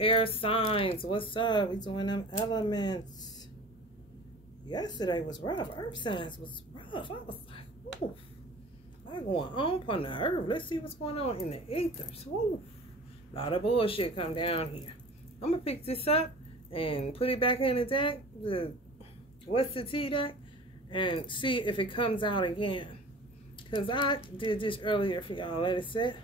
Air signs, what's up? We doing them elements. Yesterday was rough. Earth signs was rough. I was like, oof. What's going on upon the earth? Let's see what's going on in the ethers. Oof. A lot of bullshit come down here. I'm going to pick this up and put it back in the deck. What's the T deck? And see if it comes out again. Because I did this earlier for y'all. Let it sit.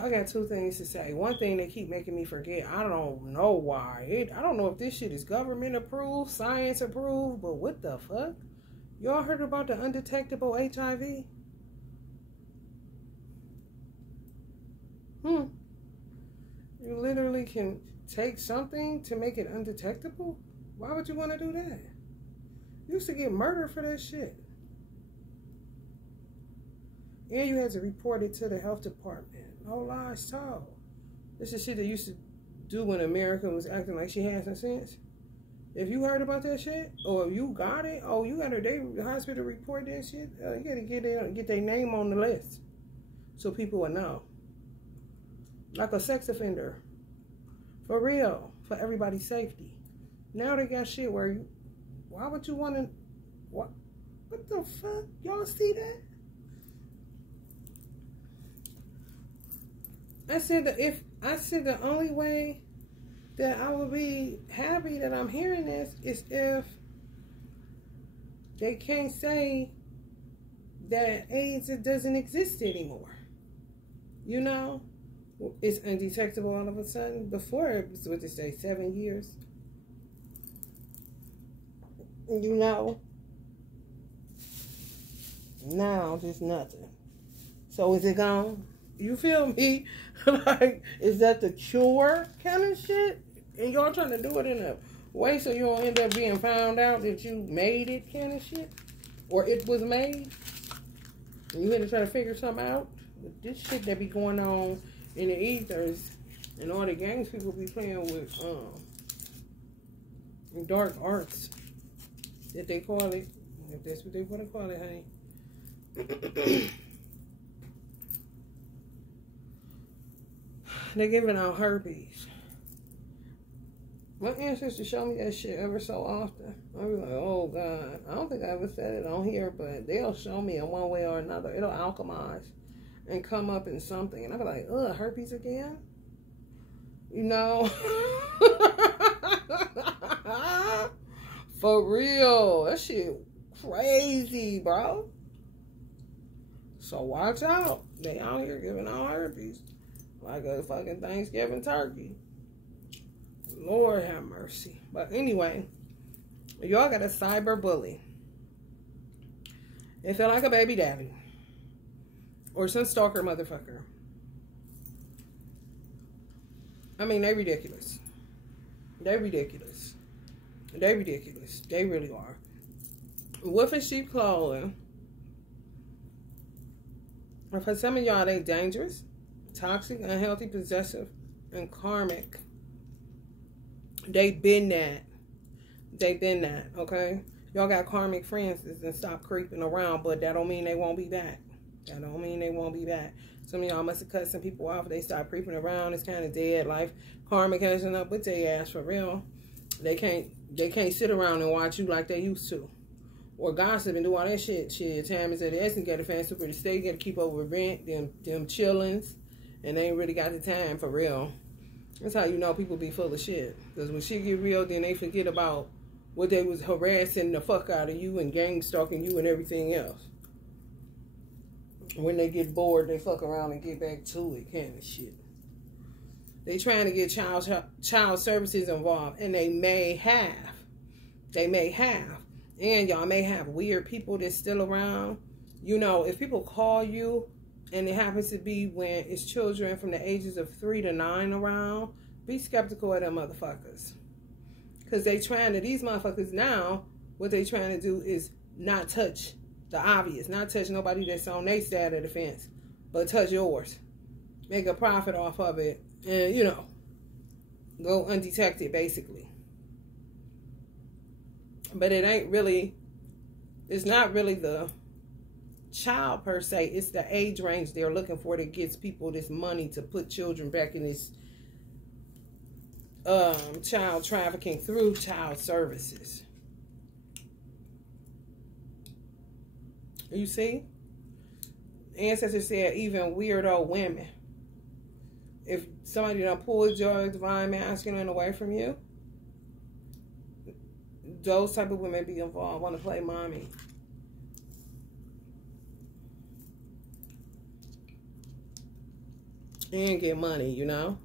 I got two things to say. One thing they keep making me forget. I don't know why. I don't know if this shit is government approved, science approved, but what the fuck? Y'all heard about the undetectable HIV? You literally can take something to make it undetectable? Why would you want to do that? You used to get murdered for that shit. And you had to report it to the health department. No lies told. This is shit they used to do when America was acting like she had some sense. If you heard about that shit, or if you got it, oh, you got the hospital report that shit, you gotta get their name on the list so people will know. Like a sex offender. For real. For everybody's safety. Now they got shit where you, why would you want to, what the fuck? Y'all see that? I said the only way that I would be happy that I'm hearing this is if they can't say that AIDS doesn't exist anymore. You know, it's undetectable all of a sudden. Before it was, what they say, 7 years. You know, now just nothing. So is it gone? You feel me? Like, is that the cure kind of shit? And y'all trying to do it in a way so you don't end up being found out that you made it kind of shit? Or it was made? And you had to try to figure something out? But this shit that be going on in the ethers and all the games people be playing with dark arts that they call it. If that's what they want to call it, honey. They're giving out herpes. My ancestors show me that shit ever so often. I be like, oh God. I don't think I ever said it on here, but they'll show me in one way or another. It'll alchemize and come up in something. And I'll be like, ugh, herpes again? You know? For real. That shit crazy, bro. So watch out. They out here giving out herpes. Like a fucking Thanksgiving turkey. Lord have mercy. But anyway, y'all got a cyber bully. They feel like a baby daddy. Or some stalker motherfucker. I mean, they ridiculous. They ridiculous. They ridiculous. They really are. Wolf in sheep clothing. For some of y'all, they dangerous. Toxic, unhealthy, possessive, and karmic. They been that. They been that, okay? Y'all got karmic friends and stop creeping around, but that don't mean they won't be back. That don't mean they won't be back. Some of y'all must have cut some people off. They stop creeping around. It's kind of dead. Life, karmic catching up with their ass for real. They can't sit around and watch you like they used to. Or gossip and do all that shit. Shit, time is at the essence. Got a fan super to stay. Got to keep over rent. Them chillings. And they ain't really got the time for real. That's how you know people be full of shit. Because when shit get real, then they forget about what they was harassing the fuck out of you and gang stalking you and everything else. When they get bored, they fuck around and get back to it kind of shit. They trying to get child services involved. And they may have. They may have. And y'all may have weird people that's still around. You know, if people call you, and it happens to be when it's children from the ages of 3 to 9 around, be skeptical of them motherfuckers. Because they trying to, these motherfuckers now, what they trying to do is not touch the obvious. Not touch nobody that's on their side of the fence. But touch yours. Make a profit off of it. And, you know, go undetected, basically. But it ain't really, it's not really the child per se. It's the age range they're looking for that gets people this money to put children back in this child trafficking through child services. You see? Ancestors said even weirdo women. If somebody done pulled your divine masculine away from you, those type of women be involved, want to play mommy. And get money, you know?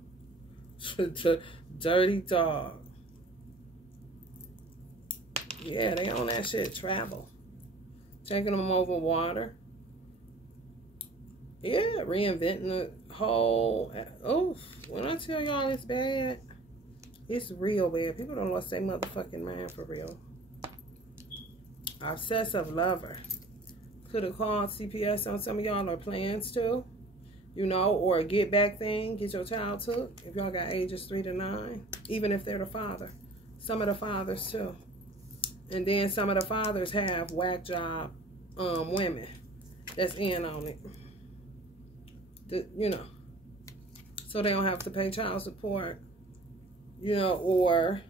Dirty dog. Yeah, they own that shit. Travel. Taking them over water. Yeah, reinventing the whole... Oof. When I tell y'all it's bad, it's real bad. People don't lost their motherfucking mind for real. Obsessive lover. Could have called CPS on some of y'all or plans to. You know, or a get back thing. Get your child took. If y'all got ages 3 to 9. Even if they're the father. Some of the fathers too. And then some of the fathers have whack job women that's in on it. You know. So they don't have to pay child support. You know, or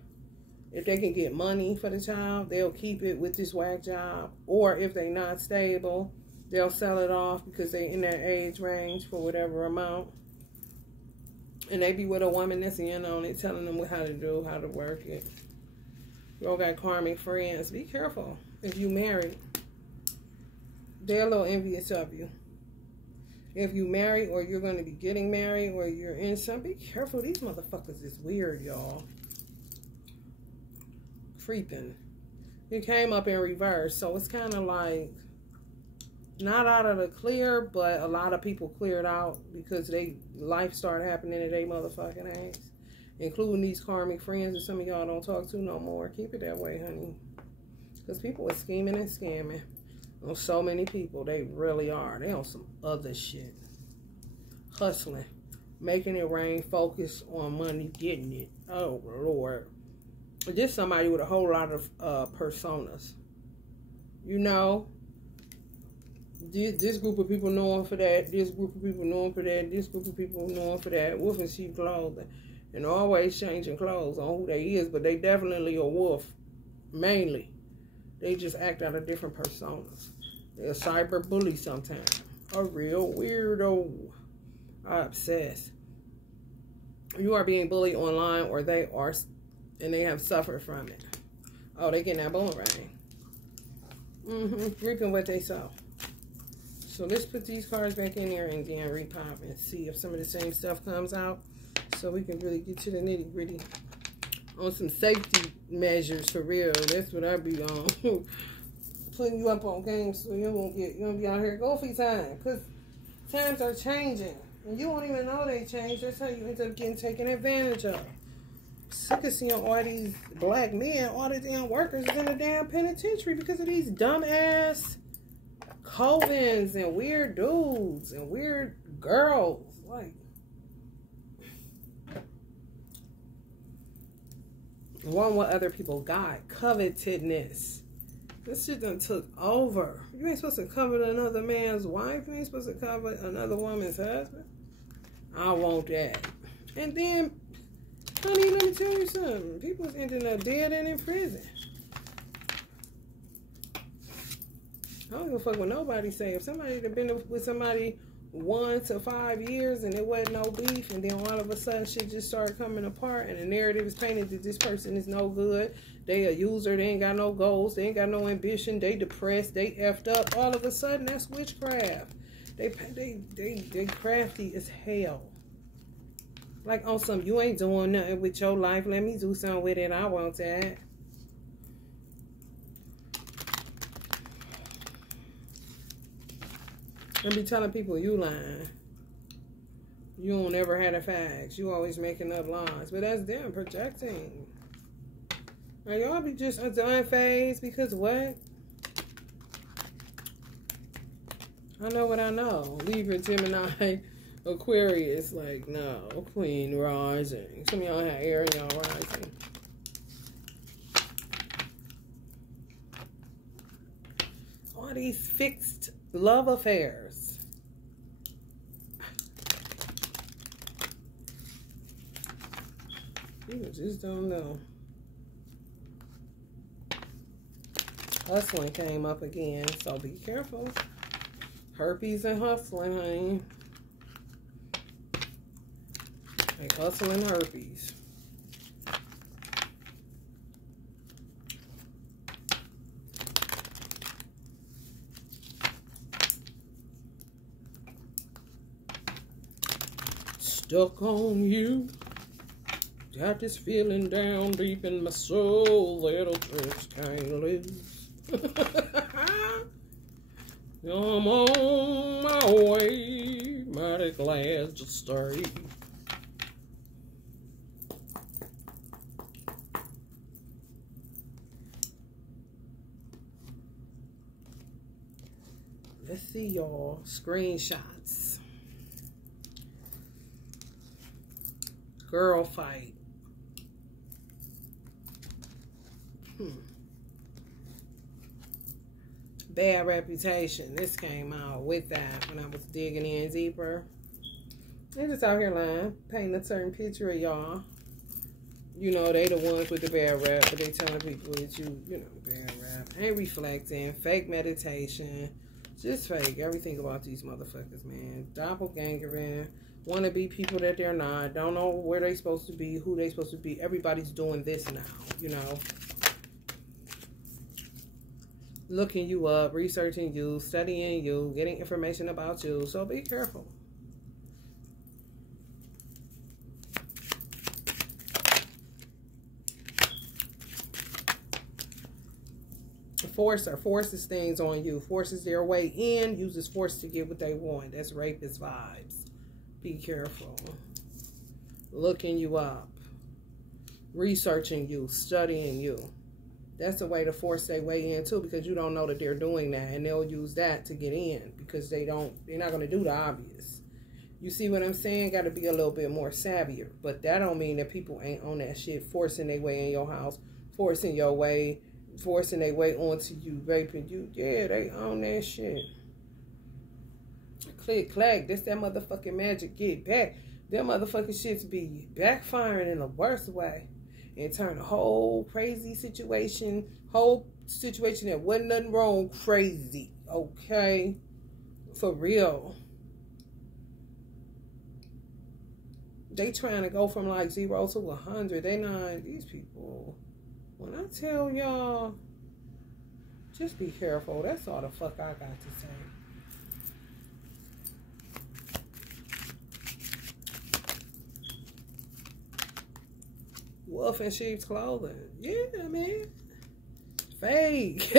if they can get money for the child, they'll keep it with this whack job. Or if they're not stable, they'll sell it off because they're in their age range for whatever amount. And they be with a woman that's in on it, telling them how to do, how to work it. You all got karmic friends. Be careful if you married. They're a little envious of you. If you married or you're going to be getting married or you're in some, be careful. These motherfuckers is weird, y'all. Creeping. It came up in reverse, so it's kind of like not out of the clear, but a lot of people cleared out because life started happening at their motherfucking ass. Including these karmic friends that some of y'all don't talk to no more. Keep it that way, honey. Because people are scheming and scamming on so many people. They really are. They on some other shit. Hustling. Making it rain. Focus on money. Getting it. Oh, Lord. Just somebody with a whole lot of personas. You know? This group of people known for that. This group of people known for that. This group of people known for that. Wolf in sheep clothing. And always changing clothes on who they is. But they definitely a wolf. Mainly. They just act out of different personas. They're a cyber bully sometimes. A real weirdo. Obsessed. You are being bullied online or they are, and they have suffered from it. Oh, they getting that boomerang. Reaping what they sow. So let's put these cards back in there and then repop and see if some of the same stuff comes out. So we can really get to the nitty gritty on some safety measures for real. That's what I be on. Putting you up on games so you won't be out here goofy time. Because times are changing. And you won't even know they changed. That's how you end up getting taken advantage of. Sick of seeing all these black men, all the damn workers in the damn penitentiary because of these dumbass covens and weird dudes and weird girls. Like, want what other people got. Covetedness. This shit done took over. You ain't supposed to covet another man's wife. You ain't supposed to covet another woman's husband. I want that. And then, honey, let me tell you something. People's ending up dead and in prison. I don't give a fuck what nobody say. If somebody had been with somebody 1 to 5 years and there wasn't no beef, and then all of a sudden shit just started coming apart and the narrative is painted that this person is no good, they a user, they ain't got no goals, they ain't got no ambition, they depressed, they effed up, all of a sudden that's witchcraft. They crafty as hell. Like on some, you ain't doing nothing with your life, let me do something with it, I want that. I be telling people you lying. You don't ever have the facts. You always making up lies. But that's them projecting. Now y'all be just unfazed because what? I know what I know. Libra, Gemini, Aquarius. Like, no. Queen rising. Some of y'all have air in y'all rising. All these fixed love affairs. You just don't know. Hustling came up again, so be careful. Herpes and hustling, honey. Like hustling herpes. Stuck on you. Got this feeling down deep in my soul that I just can't lose. I'm on my way, mighty glad to stay. Let's see y'all screenshots. Girl fight. Bad reputation. This came out with that when I was digging in deeper. They just out here lying, painting a certain picture of y'all. You know, they the ones with the bad rap, but they telling people that you know, bad rap. Ain't reflecting, fake meditation, just fake. Everything about these motherfuckers, man. Doppelgangering, want to be people that they're not, don't know where they supposed to be, who they supposed to be. Everybody's doing this now, you know. Looking you up, researching you, studying you, getting information about you. So be careful. Forcer forces things on you, forces their way in, uses force to get what they want. That's rapist vibes. Be careful. Looking you up, researching you, studying you. That's the way to force their way in too, because you don't know that they're doing that, and they'll use that to get in because they're not going to do the obvious. You see what I'm saying? Got to be a little bit more savvier, but that don't mean that people ain't on that shit, forcing their way in your house, forcing their way onto you, raping you. Yeah, they own that shit. Click, clack. This that motherfucking magic. Get back. Them motherfucking shits be backfiring in the worst way. And turn the whole crazy situation, that wasn't nothing wrong, crazy. Okay? For real. They trying to go from like 0 to 100. They not, these people. When I tell y'all, just be careful. That's all the fuck I got to say. Wolf in sheep's clothing. Yeah, man. Fake.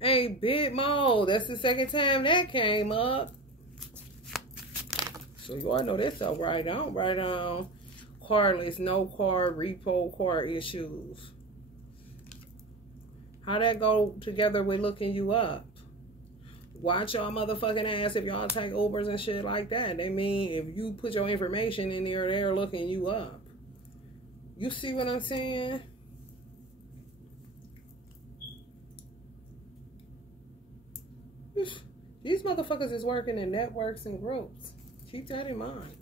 Ain't big mode. That's the second time that came up. So y'all know this up right on. Right on. Cardless, no card, repo card issues. How that go together with looking you up? Watch y'all motherfucking ass if y'all take Ubers and shit like that. They mean if you put your information in there, they're looking you up. You see what I'm saying? These motherfuckers is working in networks and groups. Keep that in mind.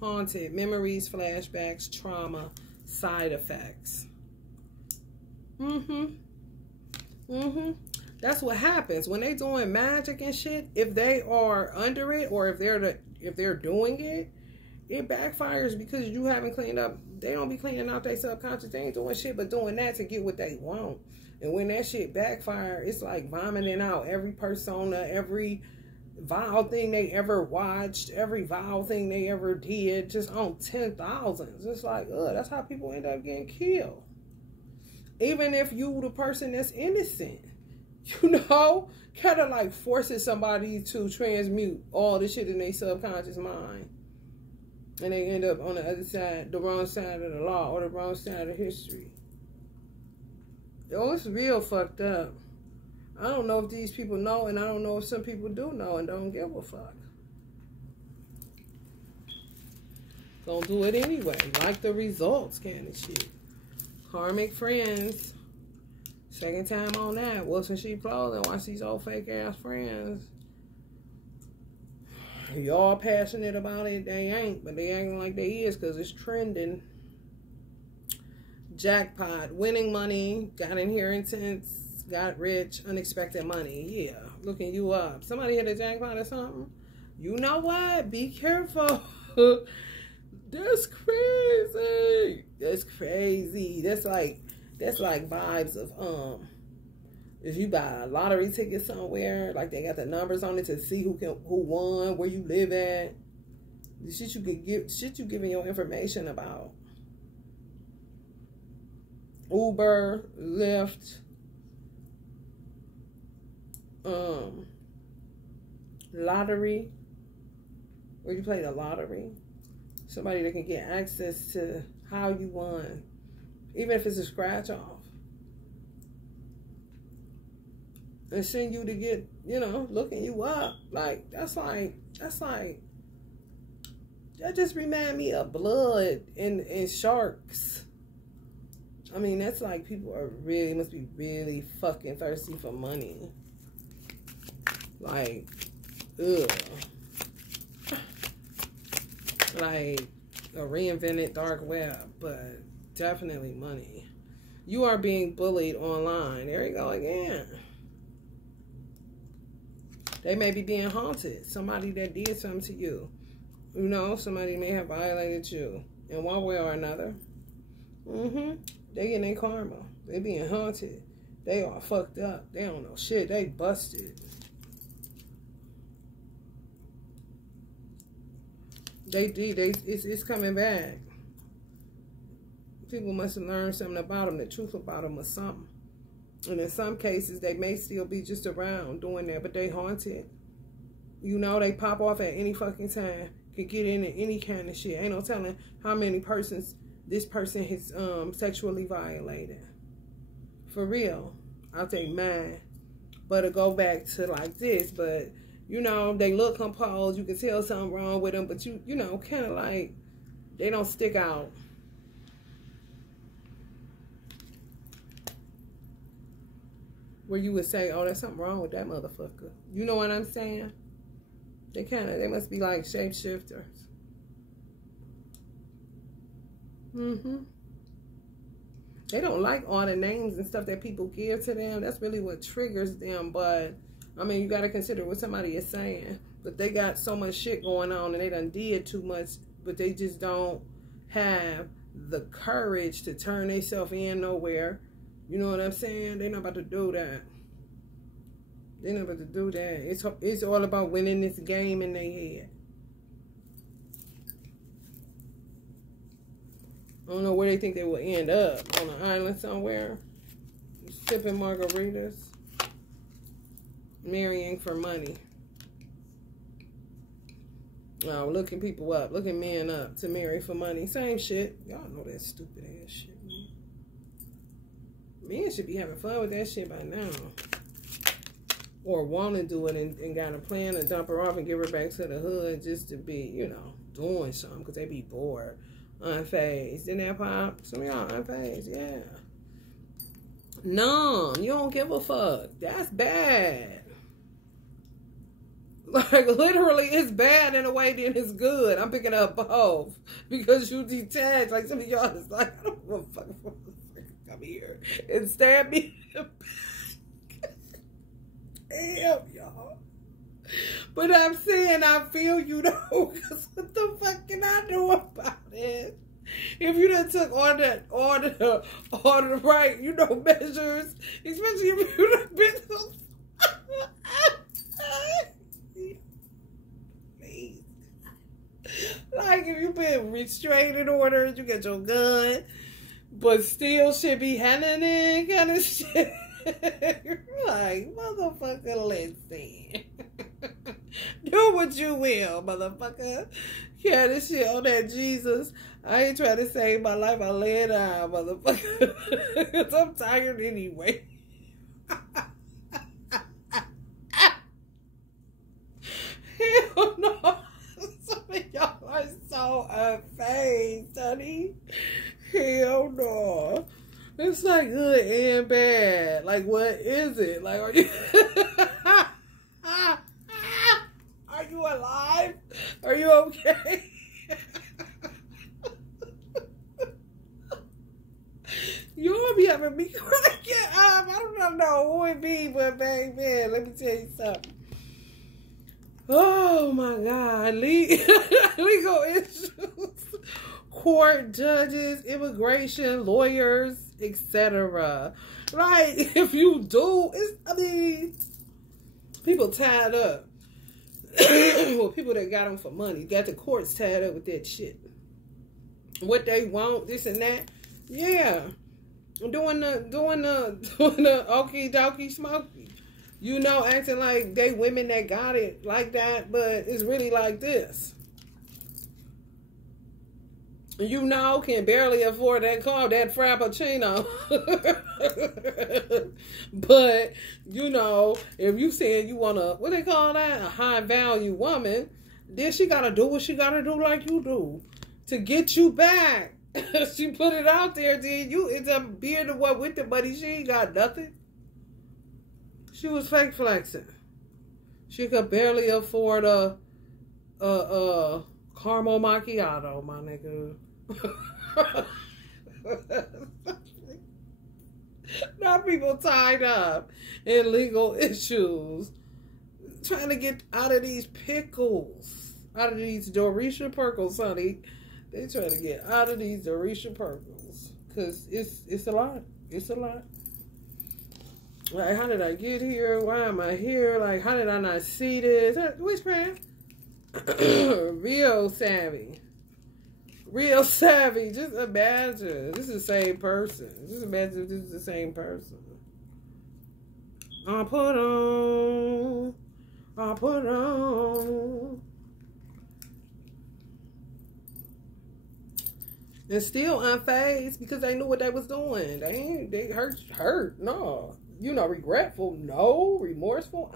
Haunted. Memories, flashbacks, trauma, side effects. That's what happens when they doing magic and shit. If they are under it, or if they're doing it, it backfires because you haven't cleaned up. They don't be cleaning out their subconscious. They ain't doing shit but doing that to get what they want. And when that shit backfire, it's like vomiting out every persona, every vile thing they ever watched, every vile thing they ever did, just on 10,000s. It's like, that's how people end up getting killed. Even if you the person that's innocent, you know, kind of like forcing somebody to transmute all the shit in their subconscious mind. And they end up on the other side, the wrong side of the law, or the wrong side of history. Yo, it's real fucked up. I don't know if these people know, and I don't know if some people do know and don't give a fuck. Gonna do it anyway, like the results kind of shit. Karmic friends. Second time on that. Wolf in sheep clothing. Watch these old fake ass friends. Y'all passionate about it, they ain't, but they acting like they is because it's trending. Jackpot, winning money, got inheritance, got rich, unexpected money. Yeah, looking you up. Somebody hit a jackpot or something. You know what? Be careful. That's crazy. That's crazy. That's like vibes of if you buy a lottery ticket somewhere, like they got the numbers on it to see who won, where you live at. The shit you giving your information about. Uber, Lyft, lottery, where you play the lottery. Somebody that can get access to how you won, even if it's a scratch off. And send you to get, looking you up. Like, that just remind me of blood and sharks. I mean, that's like people must be really fucking thirsty for money. Like, ugh. Like a reinvented dark web, but definitely money. You are being bullied online. There you go again. They may be being haunted. Somebody that did something to you. Somebody may have violated you in one way or another. They getting their karma. They being haunted. They are fucked up. They don't know shit. They busted. It's coming back. People must have learned something about them, the truth about them or something. And in some cases, they may still be just around doing that, but they haunted. They pop off at any fucking time. Could get into any kind of shit. Ain't no telling how many persons this person has sexually violated. For real. I'll take mine. But to go back to like this, but, they look composed. You can tell something wrong with them, but kind of like, they don't stick out. Where you would say, oh, there's something wrong with that motherfucker. You know what I'm saying? They must be like shapeshifters. They don't like all the names and stuff that people give to them. That's really what triggers them. But, I mean, you got to consider what somebody is saying. But they got so much shit going on and they done did too much. But they just don't have the courage to turn themselves in nowhere. You know what I'm saying? They're not about to do that. They're not about to do that. It's all about winning this game in their head. I don't know where they think they will end up. On an island somewhere. Sipping margaritas. Marrying for money. Looking people up. Looking men up to marry for money. Same shit. Y'all know that stupid ass shit, man. Men should be having fun with that shit by now. Or want to do it and got a plan to dump her off and give her back to the hood just to be, doing something because they be bored. Unfazed. Didn't that pop? Some of y'all unfazed, yeah. Numb. You don't give a fuck. That's bad. Like, literally, it's bad in a way that it's good. I'm picking up both. Because you detach. Like, some of y'all is like, I don't want to fucking come here and stab me in the back. Damn, y'all. But I'm saying I feel you, though. Because what the fuck can I do about it? If you done took all the right, measures. Especially if you done been... Like, if you been restraining orders, you get your gun, but still should be handling kind of shit. You're like, motherfucker, listen. Do what you will, motherfucker. Yeah, this shit on that Jesus. I ain't trying to save my life. I lay it down, motherfucker. Because I'm tired anyway. Hell no. Some of y'all are so unfazed, honey. Hell no. It's like good and bad. Like, what is it? Like, are you alive? wife? Are you okay? You will be having me cracking up. I don't know who it be, but baby, let me tell you something. Oh my God. Legal issues. Court, judges, immigration, lawyers, etc. Like, if you do, I mean, people tied up. Well, people that got them for money, got the courts tied up with that shit. What they want, this and that. Yeah. Doing the okie dokie smoky. You know, acting like they women that got it like that, but it's really like this. You know, can barely afford that car, that Frappuccino. But, you know, if you saying you want a, what they call that? A high value woman, then she got to do what she got to do like you do to get you back. She put it out there, then you end up being the one with the money. She ain't got nothing. She was fake flexing. She could barely afford a caramel macchiato, my nigga. Now people tied up in legal issues, trying to get out of these pickles, out of these Dorisha Perkles, honey. They trying to get out of these Dorisha Perkles, cause it's a lot. It's a lot. Like, how did I get here? Why am I here? Like, how did I not see this? Witchcraft. Real savvy. Real savvy. Just imagine. This is the same person. Just imagine if this is the same person. I put on. And still unfazed because they knew what they was doing. They hurt. No. You know, regretful. No. Remorseful.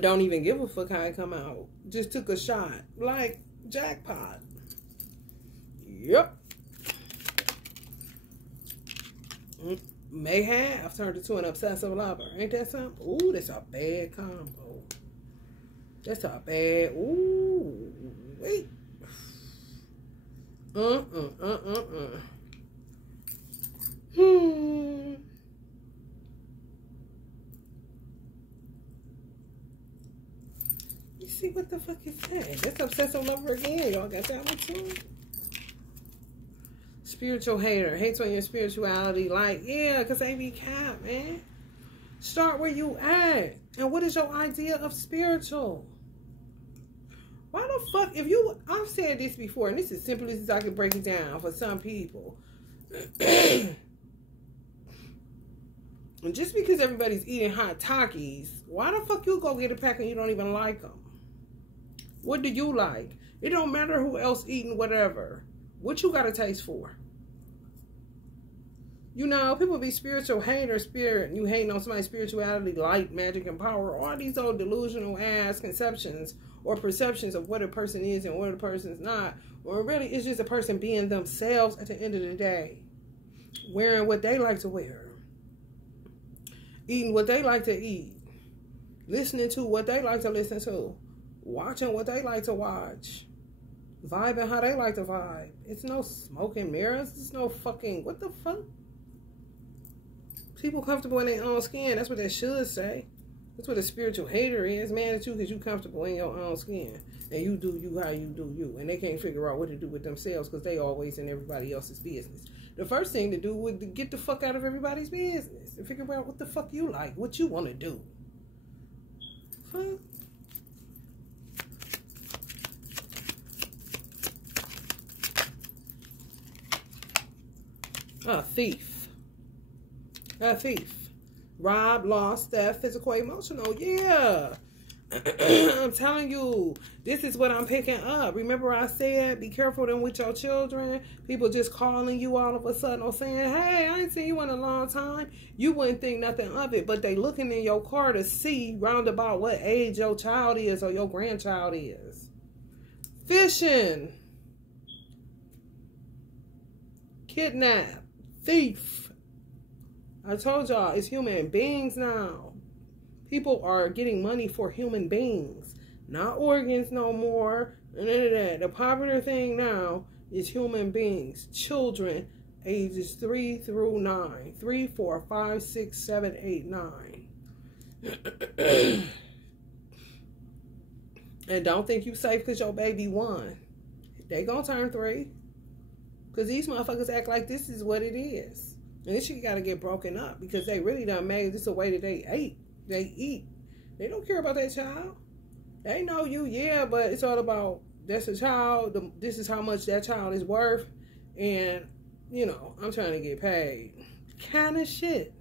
Don't even give a fuck how it come out. Just took a shot. Like, jackpot. Yep. May have turned into an obsessive lover. Ain't that something? Ooh, that's a bad combo. That's a bad. Ooh, wait. You see what the fuck is that? That's obsessive lover again. Y'all got that one too? Spiritual hater. Hates on your spirituality. Like, yeah, because they be cap, man. Start where you at. And what is your idea of spiritual? Why the fuck, if you, I've said this before, and this is simple as I can break it down for some people. And just because everybody's eating hot Takis, why the fuck you go get a pack and you don't even like them? What do you like? It don't matter who else eating whatever. What you got a taste for? You know, people be spiritual haters, and you hating on somebody's spirituality, light, magic, and power. All these old delusional ass conceptions or perceptions of what a person is and what a person's not. Or really, it's just a person being themselves at the end of the day. Wearing what they like to wear. Eating what they like to eat. Listening to what they like to listen to. Watching what they like to watch. Vibing how they like to vibe. It's no smoke and mirrors. It's no fucking, what the fuck? People comfortable in their own skin. That's what they should say. That's what a spiritual hater is. Man at you because you comfortable in your own skin. And you do you how you do you. And they can't figure out what to do with themselves because they always in everybody else's business. The first thing to do would be get the fuck out of everybody's business. And figure out what the fuck you like. What you want to do. Huh? A thief. A thief. Rob, lost, theft, physical, emotional. Yeah. I'm telling you, this is what I'm picking up. Remember I said, be careful them with your children. People just calling you all of a sudden or saying, hey, I ain't seen you in a long time. You wouldn't think nothing of it, but they looking in your car to see roundabout what age your child is or your grandchild is. Fishing. Kidnap. Thief. I told y'all, it's human beings now. People are getting money for human beings, not organs no more. None of that. The popular thing now is human beings. Children ages 3 through 9. 3, 4, 5, 6, 7, 8, 9. And don't think you safe because your baby won. They gonna turn 3. Because these motherfuckers act like this is what it is. And this shit gotta get broken up because they really done made this a way that they eat. They don't care about that child. They know you, yeah, but it's all about that's a child. This is how much that child is worth. And, you know, I'm trying to get paid. Kind of shit.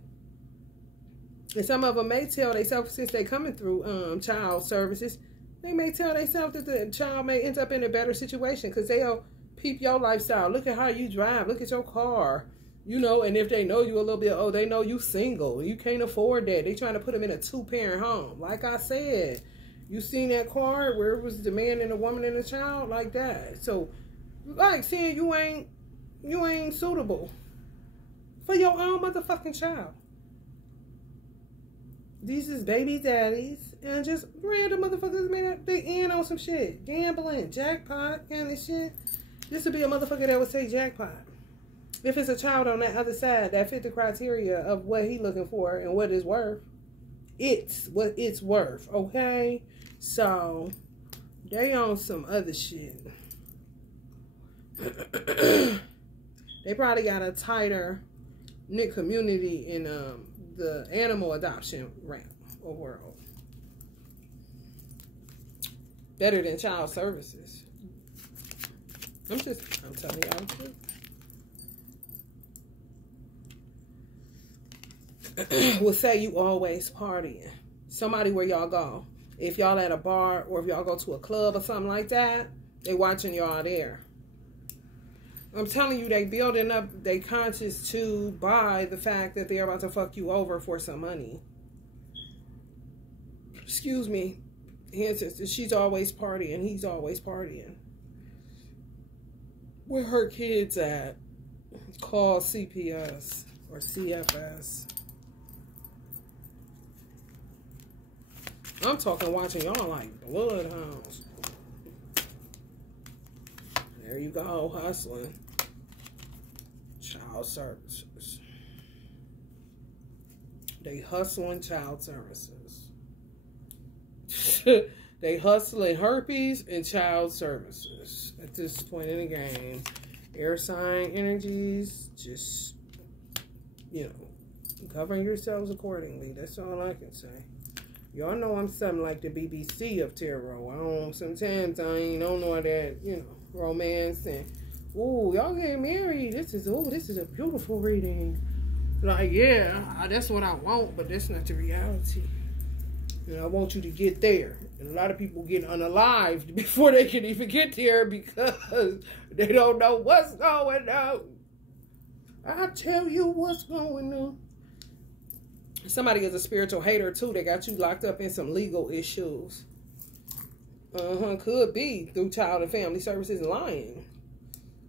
And some of them may tell themselves, since they coming through child services, they may tell themselves that the child may end up in a better situation because they'll peep your lifestyle. Look at how you drive. Look at your car. You know, and if they know you a little bit, oh, they know you single. You can't afford that. They trying to put them in a 2-parent home. Like I said, you seen that car where it was the man and the woman and the child? Like that. So, like saying you ain't suitable for your own motherfucking child. These is baby daddies and just random motherfuckers, man, they in on some shit. Gambling, jackpot, kind of shit. This would be a motherfucker that would say jackpot. If it's a child on that other side that fit the criteria of what he looking for and what it's worth, it's what it's worth, okay? So, they on some other shit. They probably got a tighter knit community in the animal adoption realm or world. Better than child services. I'm telling y'all the truth. Will say you always partying. Somebody where y'all go. If y'all at a bar or if y'all go to a club or something like that, they watching y'all there. I'm telling you, they building up their conscience to buy the fact that they're about to fuck you over for some money. Excuse me. She's always partying. He's always partying. Where her kids at? Call CPS or CFS. I'm talking watching y'all like bloodhounds. There you go, hustling. Child services. They hustling child services. They hustling herpes and child services at this point in the game. Air sign energies, just, you know, govern yourselves accordingly. That's all I can say. Y'all know I'm something like the BBC of tarot. Sometimes I don't know that, you know, romance and, ooh, y'all getting married. This is a beautiful reading. Like, yeah, that's what I want, but that's not the reality. And I want you to get there. And a lot of people get unalived before they can even get there because they don't know what's going on. I tell you what's going on. Somebody is a spiritual hater too. They got you locked up in some legal issues. Could be through child and family services lying.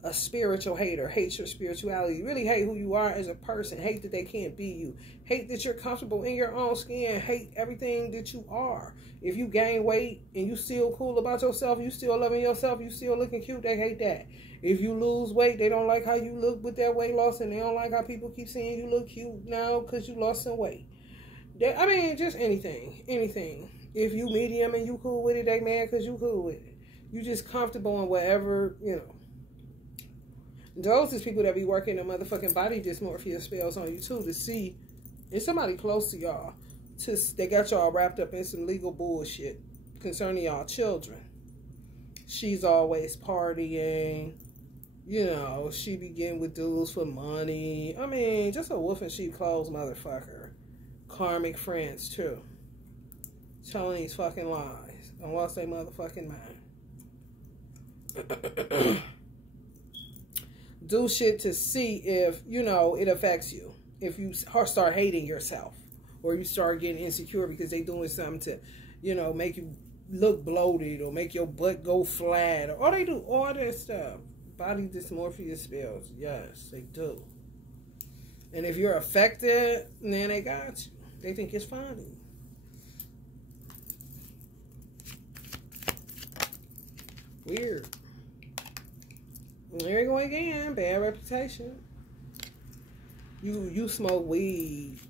A spiritual hater hates your spirituality. Really hate who you are as a person. Hate that they can't be you. Hate that you're comfortable in your own skin. Hate everything that you are. If you gain weight and you still cool about yourself, you still loving yourself, you still looking cute, they hate that. If you lose weight, they don't like how you look with that weight loss, and they don't like how people keep saying you look cute now because you lost some weight. I mean, just anything. If you medium and you cool with it, they mad because you cool with it. You just comfortable in whatever, you know. Those is people that be working the motherfucking body dysmorphia spells on you too to see if somebody close to y'all. They got y'all wrapped up in some legal bullshit concerning y'all children. She's always partying. You know, she be getting with dudes for money. I mean, just a wolf in sheep clothes motherfucker. Karmic friends too. Telling these fucking lies. Don't lost their motherfucking mind. Do shit to see if, you know, it affects you. If you start hating yourself. Or you start getting insecure because they doing something to, you know, make you look bloated. Or make your butt go flat. Or they do all that stuff. Body dysmorphia spells. Yes, they do. And if you're affected, then they got you. They think it's funny. Weird. There you go again. Bad reputation. You smoke weed.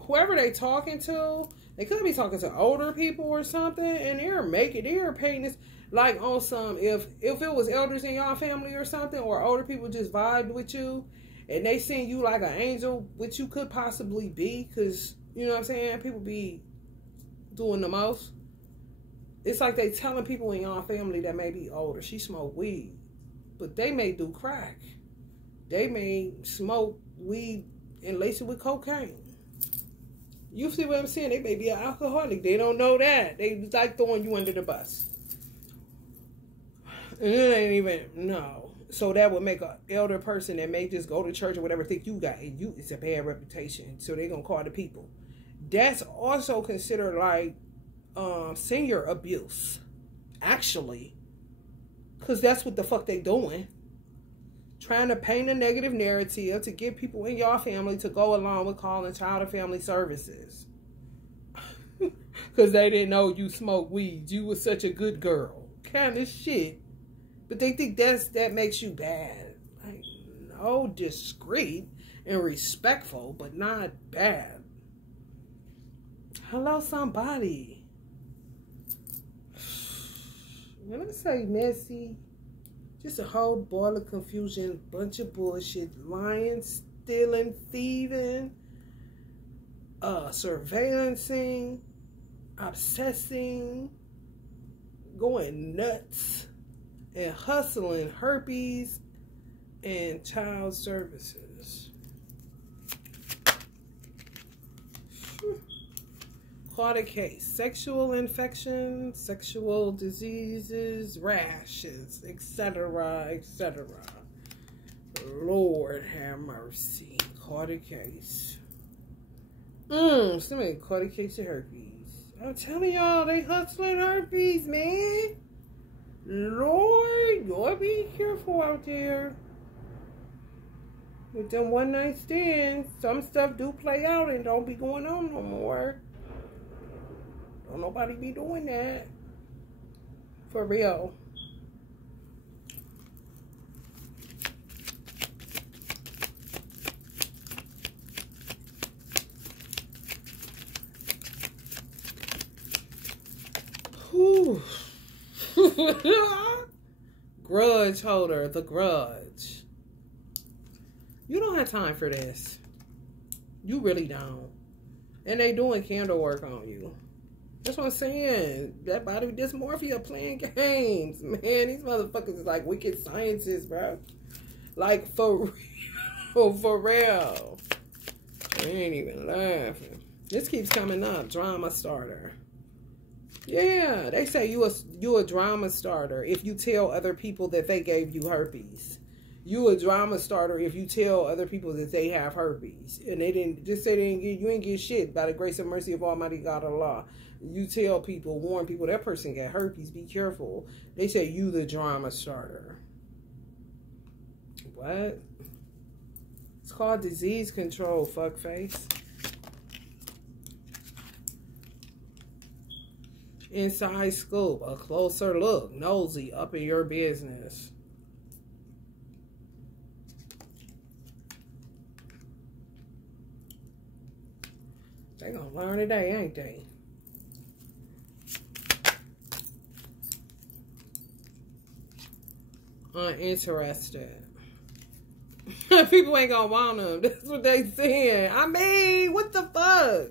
Whoever they talking to, they could be talking to older people or something, and they're painting this like on some, if it was elders in y'all family or something, or older people just vibed with you, and they seen you like an angel, which you could possibly be, because, you know what I'm saying, people be doing the most. It's like they telling people in y'all family that may be older, she smoke weed, but they may do crack. They may smoke weed and lace it with cocaine. You see what I'm saying? They may be an alcoholic. They don't know that. They like throwing you under the bus. And it ain't even, no. So that would make an elder person that may just go to church or whatever think you got it. It's a bad reputation. So they're going to call the people. That's also considered like senior abuse. Actually. Because that's what the fuck they doing. Trying to paint a negative narrative to get people in your family to go along with calling child and family services. Because they didn't know you smoked weed. You was such a good girl. Kind of shit. But they think that makes you bad. Like, no, discreet and respectful, but not bad. Hello, somebody. When I say messy, just a whole ball of confusion, bunch of bullshit, lying, stealing, thieving, surveillancing, obsessing, going nuts, and hustling herpes and child services. Caught a case. Sexual infections, sexual diseases, rashes, etc., etc. Lord have mercy. Caught a case. Somebody caught a case of herpes. I'm telling y'all, they hustling herpes, man. Lord, y'all be careful out there. With them one night stands, some stuff do play out and don't be going on no more. Don't nobody be doing that. For real. Whew. Grudge holder, the grudge. You don't have time for this. You really don't. And they doing candle work on you. That's what I'm saying. That body dysmorphia playing games. Man, these motherfuckers is like wicked scientists, bro. Like, for real. For real. I ain't even laughing. This keeps coming up. Drama starter. Yeah, they say you a drama starter if you tell other people that they gave you herpes. You a drama starter if you tell other people that they have herpes. And they didn't, just say they didn't get, you ain't get shit by the grace and mercy of Almighty God Allah. You tell people, warn people, that person got herpes, be careful. They say you the drama starter. What? It's called disease control, fuckface. Inside scoop, a closer look, nosy, up in your business. They gonna learn today, ain't they? Uninterested. People ain't gonna want them. That's what they saying. I mean, what the fuck?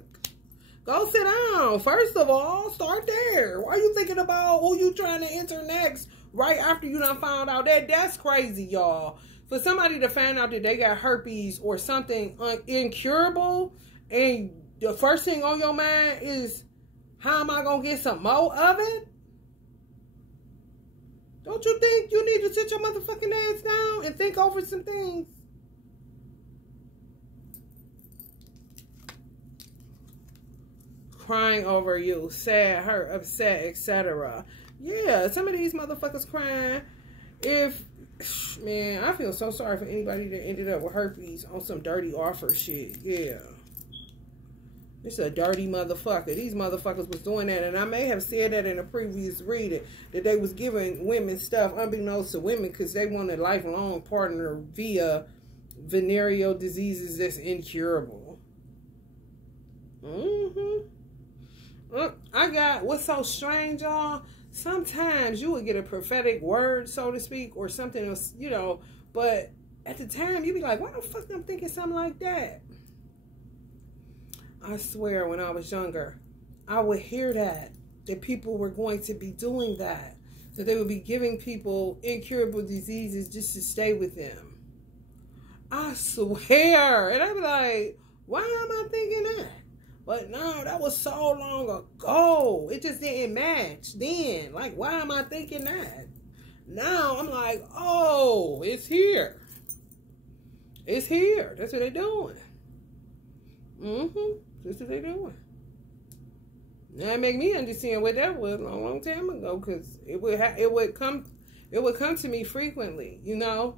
Go sit down. First of all, start there. Why are you thinking about who you trying to enter next right after you done found out that? That's crazy, y'all. For somebody to find out that they got herpes or something incurable, and the first thing on your mind is, how am I going to get some more of it? Don't you think you need to sit your motherfucking ass down and think over some things? Crying over you, sad, hurt, upset, etc. Yeah, some of these motherfuckers crying. If Man, I feel so sorry for anybody that ended up with herpes on some dirty offer shit. Yeah. It's a dirty motherfucker. These motherfuckers was doing that. And I may have said that in a previous reading, that they was giving women stuff unbeknownst to women because they wanted a lifelong partner via venereal diseases that's incurable. I got, what's so strange, y'all? Sometimes you would get a prophetic word, so to speak, or something else, you know, but at the time you be like, why the fuck I'm thinking something like that? I swear, when I was younger, I would hear that people were going to be doing that they would be giving people incurable diseases just to stay with them. I swear. And I'd be like, why am I thinking that? But no, that was so long ago. It just didn't match then. Like, why am I thinking that? Now I'm like, oh, it's here. It's here. That's what they're doing. That's what they're doing. Now it make me understand what that was a long time ago, because it would come to me frequently, you know.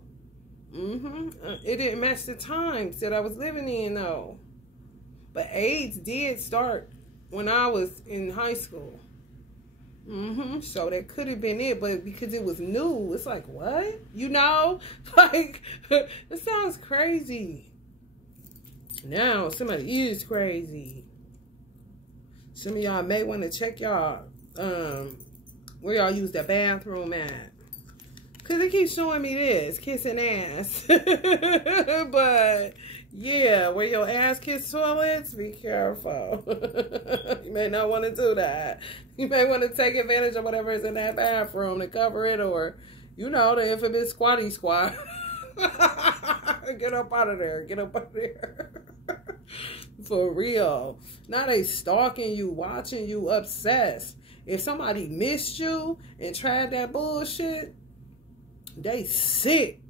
It didn't match the times that I was living in, though. But AIDS did start when I was in high school. So that could have been it, but because it was new, it's like, what? You know? Like, it sounds crazy. Now, somebody is crazy. Some of y'all may want to check y'all, where y'all use the bathroom at. Because it keeps showing me this, kissing ass. But, yeah, where your ass kiss toilets, be careful. You may not want to do that. You may want to take advantage of whatever is in that bathroom to cover it, or, you know, the infamous squatty squat. Get up out of there. Get up out of there. For real. Now they stalking you, watching you, obsessed. If somebody missed you and tried that bullshit, they sick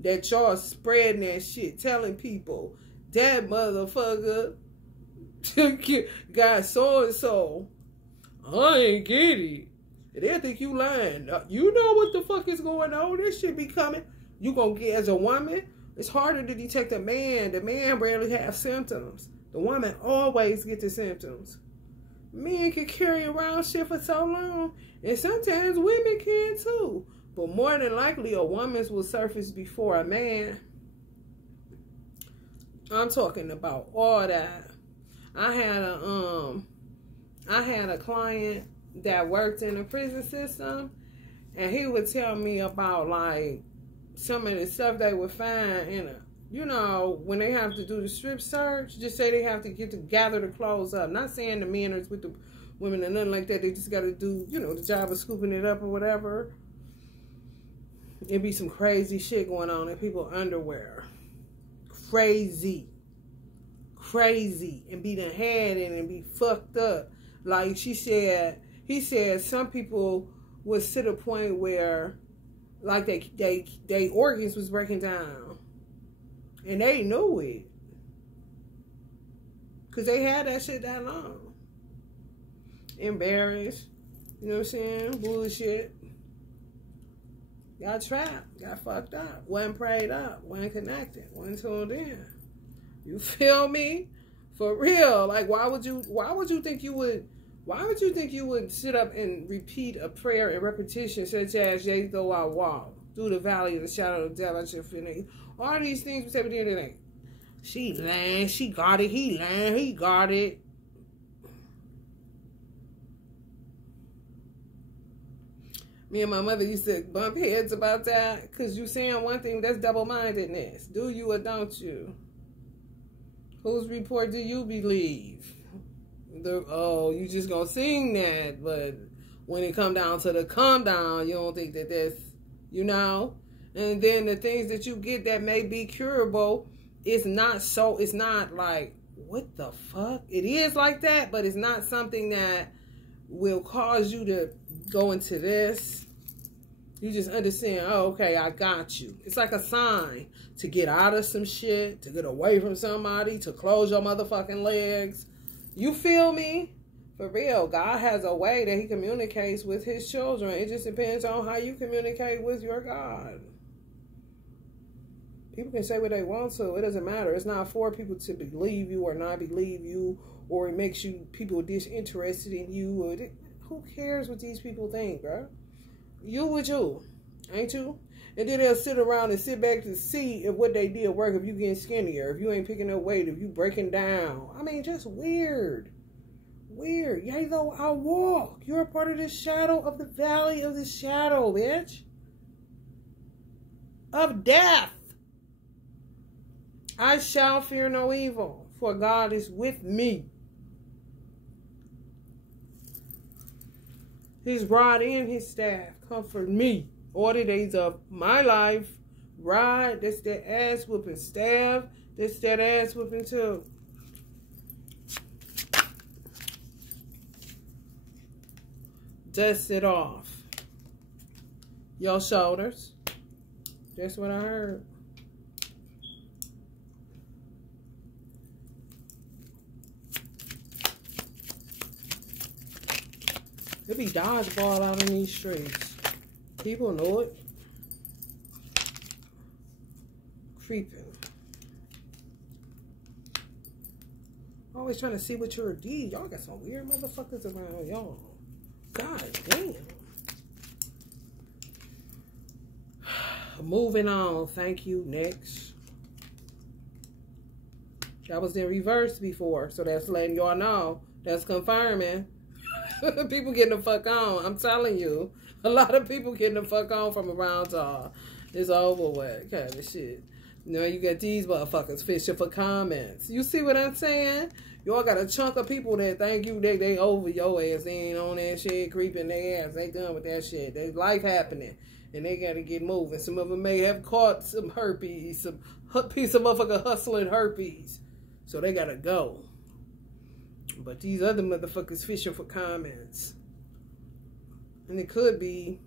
that y'all spreading that shit, telling people that motherfucker got so-and-so. I ain't get it. They think you lying. You know what the fuck is going on. This shit be coming. You gonna get, as a woman, it's harder to detect a man. The man rarely have symptoms. The woman always get the symptoms. Men can carry around shit for so long. And sometimes women can too. But more than likely, a woman's will surface before a man. I'm talking about all that. I had a client that worked in the prison system, and he would tell me about, like, some of the stuff they would find in a, you know, when they have to do the strip search, just say they have to gather the clothes up. Not saying the men is with the women or nothing like that. They just got to do, you know, the job of scooping it up or whatever. It'd be some crazy shit going on in people's underwear. Crazy. And be done had it and be fucked up. Like he said some people was to the point where, like, they organs was breaking down. And they knew it. Because they had that shit that long. Embarrassed. You know what I'm saying? Bullshit. Got trapped. Got fucked up. Wasn't prayed up. Wasn't connected. Wasn't tuned in. You feel me? For real. Like, why would you think you would sit up and repeat a prayer in repetition such as, yea, though I walk through the valley of the shadow of death, I shall fear nothing. All these things we say at the end of the day. She lying, she got it, he lying, he got it. Me and my mother used to bump heads about that, because you saying one thing, that's double-mindedness. Do you or don't you? Whose report do you believe? You just gonna sing that, but when it come down to the calm down, you don't think that that's, you know? And then the things that you get that may be curable, it's not like, what the fuck? It is like that, but it's not something that will cause you to go into this. You just understand, oh, okay, I got you. It's like a sign to get out of some shit, to get away from somebody, to close your motherfucking legs. You feel me? For real, God has a way that he communicates with his children. It just depends on how you communicate with your God. People can say what they want to. It doesn't matter. It's not for people to believe you or not believe you, or it makes you people disinterested in you. Or who cares what these people think, bro? You with you, ain't you? And then they'll sit around and sit back to see if what they did work. If you getting skinnier, if you ain't picking up weight, if you breaking down. I mean, just weird. Weird. Yea, though I walk. You're a part of the shadow of the valley of the shadow, bitch. Of death. I shall fear no evil, for God is with me. His rod and his staff comfort me all the days of my life. Rod, that's that ass whooping. Staff, that's that ass whooping too. Dust it off your shoulders. That's what I heard. There be dodgeball out in these streets. People know it. Creeping. Always trying to see what you're D. Y'all got some weird motherfuckers around y'all. God damn. Moving on. Thank you. Next. That was in reverse before. So that's letting y'all know. That's confirming. People getting the fuck on. I'm telling you. A lot of people getting the fuck on from around y'all. It's over with. Kind of shit. You know, you got these motherfuckers fishing for comments. You see what I'm saying? Y'all got a chunk of people that think you, they over your ass. They ain't on that shit, creeping their ass. They done with that shit. There's life happening. And they got to get moving. Some of them may have caught some herpes. Some piece of motherfucker hustling herpes. So they got to go. But these other motherfuckers fishing for comments. And it could be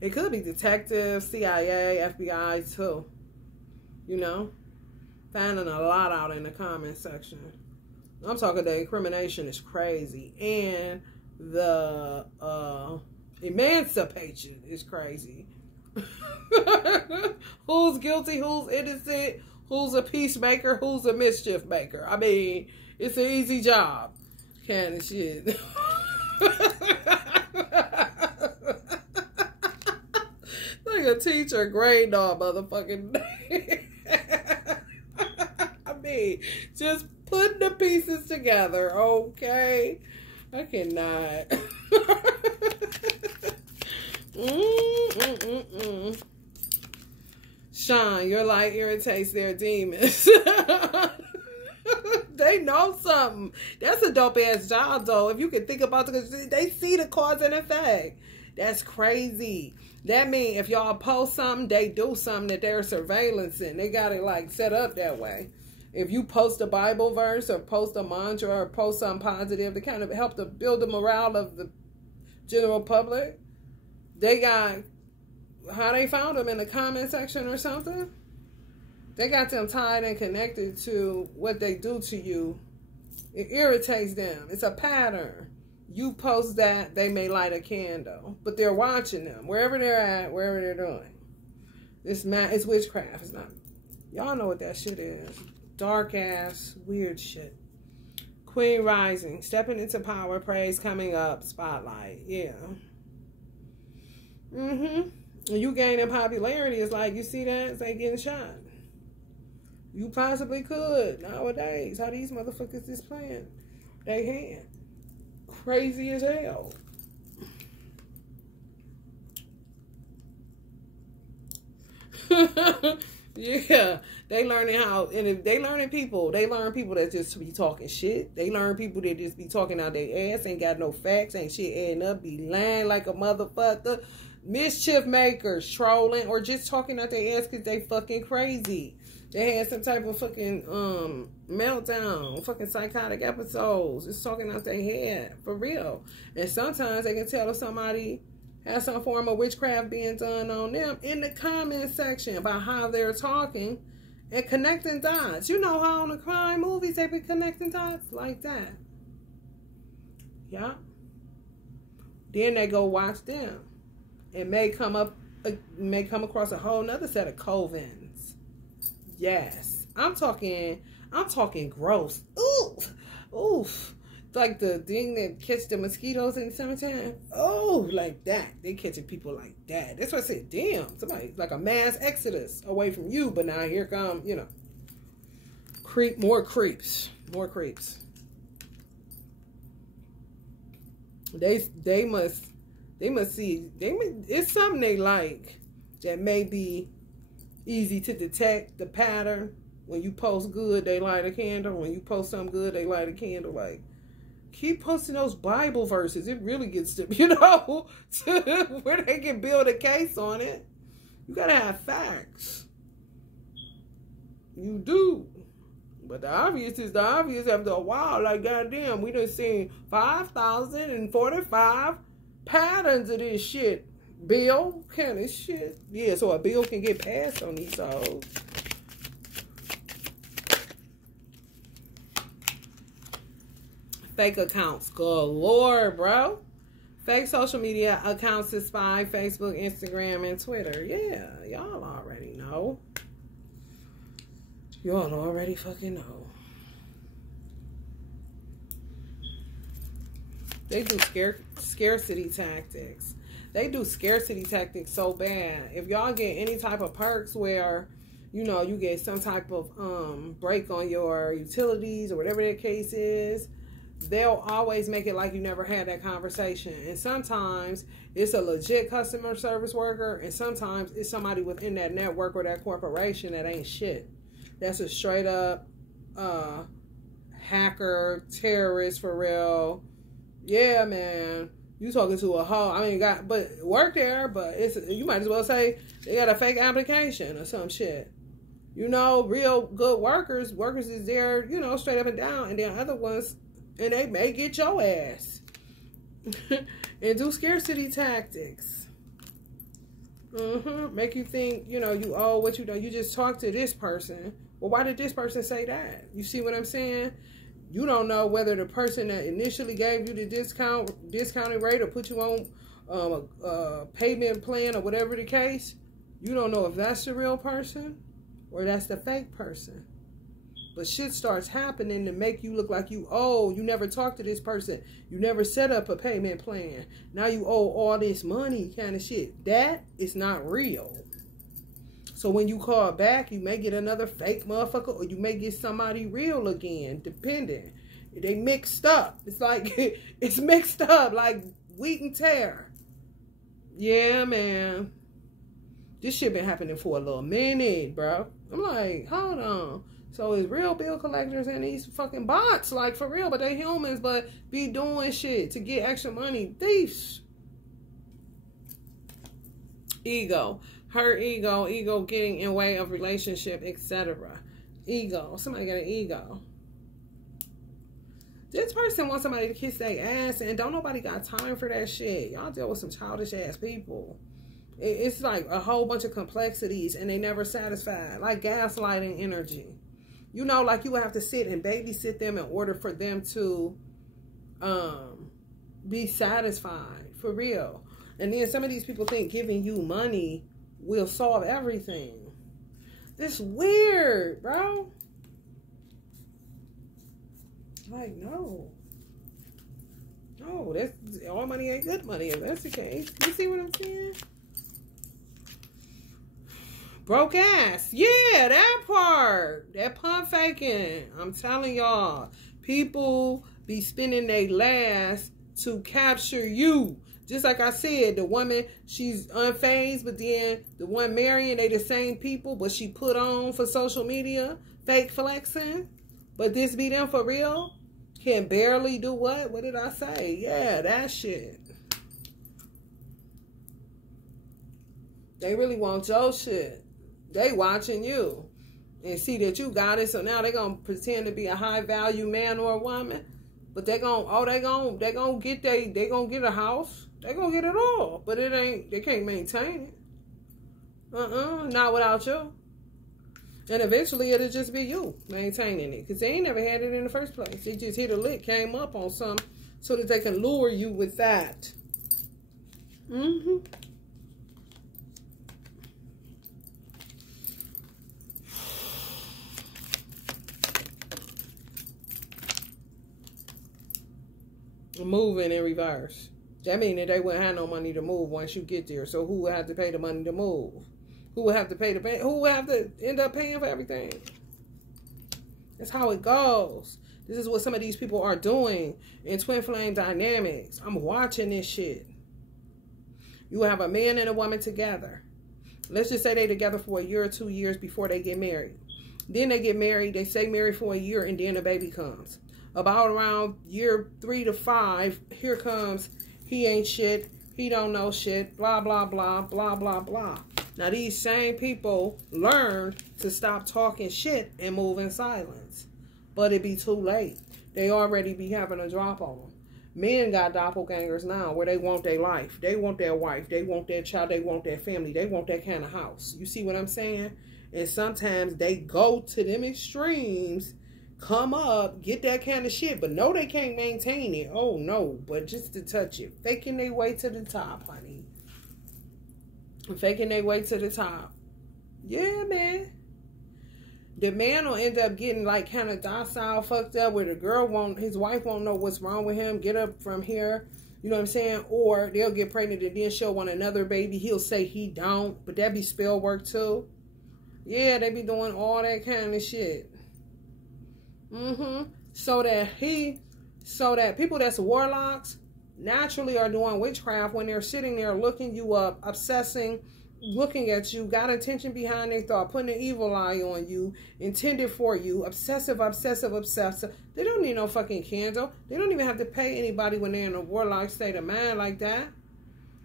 detectives, CIA, FBI too. You know? Finding a lot out in the comment section. I'm talking the incrimination is crazy. And the emancipation is crazy. Who's guilty? Who's innocent? Who's a peacemaker? Who's a mischief maker? I mean, it's an easy job. Kind of shit. Like a teacher grade all motherfucking day. I mean, just putting the pieces together, okay? I cannot. Sean, your light irritates their demons. They know something. That's a dope ass job, though. If you can think about it, they see the cause and effect. That's crazy. That means if y'all post something, they do something that they're surveillancing. They got it like set up that way. If you post a Bible verse or post a mantra or post something positive to kind of help to build the morale of the general public, they got how they found them in the comment section or something. They got them tied and connected to what they do to you. It irritates them. It's a pattern. You post that, they may light a candle. But they're watching them. Wherever they're at, wherever they're doing. It's witchcraft. It's not. Y'all know what that shit is. Dark ass, weird shit. Queen rising. Stepping into power. Praise coming up. Spotlight. Yeah. And you gaining popularity. It's like, you see that? It's like getting shot. You possibly could nowadays. How these motherfuckers is playing they hand. Crazy as hell. Yeah. They learning how, and if they learning people, they learn people that just be talking shit. They learn people that just be talking out their ass, ain't got no facts, ain't shit adding up, be lying like a motherfucker. Mischief makers, trolling, or just talking out their ass because they fucking crazy. They had some type of fucking meltdown, fucking psychotic episodes. Just talking out their head, for real. And sometimes they can tell if somebody has some form of witchcraft being done on them in the comment section about how they're talking and connecting dots. You know how on the crime movies they be connecting dots like that. Yeah. Then they go watch them. It may come up may come across a whole nother set of covens. Yes. I'm talking gross. Oof. Like the thing that catch the mosquitoes in the summertime. Oh, like that. They catching people like that. That's why I said, damn, somebody like a mass exodus away from you. But now here come, you know, more creeps. They must see, it's something they like that may be easy to detect the pattern. When you post good, they light a candle. When you post something good, they light a candle. Like, keep posting those Bible verses. It really gets to, you know, to where they can build a case on it. You gotta have facts. You do. But the obvious is the obvious after a while. Like, goddamn, we done seen 5,045 patterns of this shit. Bill, kind of shit. Yeah, so a bill can get passed on these hoes. Fake accounts galore, bro. Fake social media accounts to spy Facebook, Instagram, and Twitter. Yeah, y'all already know. Y'all already fucking know. They do scarcity tactics. They do scarcity tactics so bad. If y'all get any type of perks where, you know, you get some type of break on your utilities or whatever the case is, they'll always make it like you never had that conversation. And sometimes it's a legit customer service worker, and sometimes it's somebody within that network or that corporation that ain't shit. That's a straight up hacker, terrorist for real. Yeah, man. You talking to a hoe. I mean, but work there, but you might as well say they got a fake application or some shit. You know, real good workers is there, you know, straight up and down, and then other ones, and they may get your ass and do scarcity tactics. Make you think, you know, you owe what you know. You just talked to this person. Well, why did this person say that? You see what I'm saying? You don't know whether the person that initially gave you the discounted rate or put you on a payment plan or whatever the case. You don't know if that's the real person or that's the fake person. But shit starts happening to make you look like you owe. You never talked to this person. You never set up a payment plan. Now you owe all this money kind of shit. That is not real. So when you call back, you may get another fake motherfucker, or you may get somebody real again, depending. They mixed up. It's like, it's mixed up like wheat and tear. Yeah, man. This shit been happening for a little minute, bro. I'm like, hold on. So it's real bill collectors and these fucking bots, like for real, but they humans, but be doing shit to get extra money. Thieves. Ego. Her ego getting in way of relationship, etc. Ego. Somebody got an ego. This person wants somebody to kiss their ass, and don't nobody got time for that shit. Y'all deal with some childish ass people. It's like a whole bunch of complexities, and they never satisfied. Like gaslighting energy. You know, like you would have to sit and babysit them in order for them to be satisfied. For real. And then some of these people think giving you money will solve everything. It's weird, bro. Like, no. No, that's all money ain't good money if that's the case. You see what I'm saying? Broke ass. Yeah, that part. That pump faking. I'm telling y'all. People be spending their last to capture you. Just like I said, the woman, she's unfazed, but then the one marrying, they the same people, but she put on for social media, fake flexing. But this be them for real? Can barely do what? What did I say? Yeah, that shit. They really want your shit. They watching you and see that you got it. So now they gonna pretend to be a high value man or a woman, but they gonna get a house. They gonna get it all, but they can't maintain it. Not without you. And eventually it'll just be you maintaining it, because they ain't never had it in the first place. They just hit a lick, came up on some, so that they can lure you with that. moving in reverse. That means that they wouldn't have no money to move once you get there. So who would have to pay the money to move? Who would have to pay who would have to end up paying for everything? That's how it goes. This is what some of these people are doing in twin flame dynamics. I'm watching this shit. You have a man and a woman together. Let's just say they're together for a year or 2 years before they get married. Then they get married. They stay married for a year, and then a baby comes. About around year 3 to 5, here comes, he ain't shit. He don't know shit. Blah, blah, blah, blah, blah, blah. Now, these same people learned to stop talking shit and move in silence. But it be too late. They already be having a drop on them. Men got doppelgangers now where they want their life. They want their wife. They want their child. They want their family. They want that kind of house. You see what I'm saying? And sometimes they go to them extremes, come up, get that kind of shit, but no, they can't maintain it. Oh, no, but just to touch it. Faking their way to the top, honey. Faking their way to the top. Yeah, man. The man will end up getting like kind of docile, fucked up, where the girl won't, his wife won't know what's wrong with him. Get up from here. You know what I'm saying? Or they'll get pregnant and then she'll want another baby. He'll say he don't, but that be spell work too. Yeah, they be doing all that kind of shit. So that people that's warlocks naturally are doing witchcraft when they're sitting there looking you up, obsessing, looking at you, got intention behind their thought, putting an evil eye on you, intended for you, obsessive. They don't need no fucking candle. They don't even have to pay anybody when they're in a warlock state of mind like that.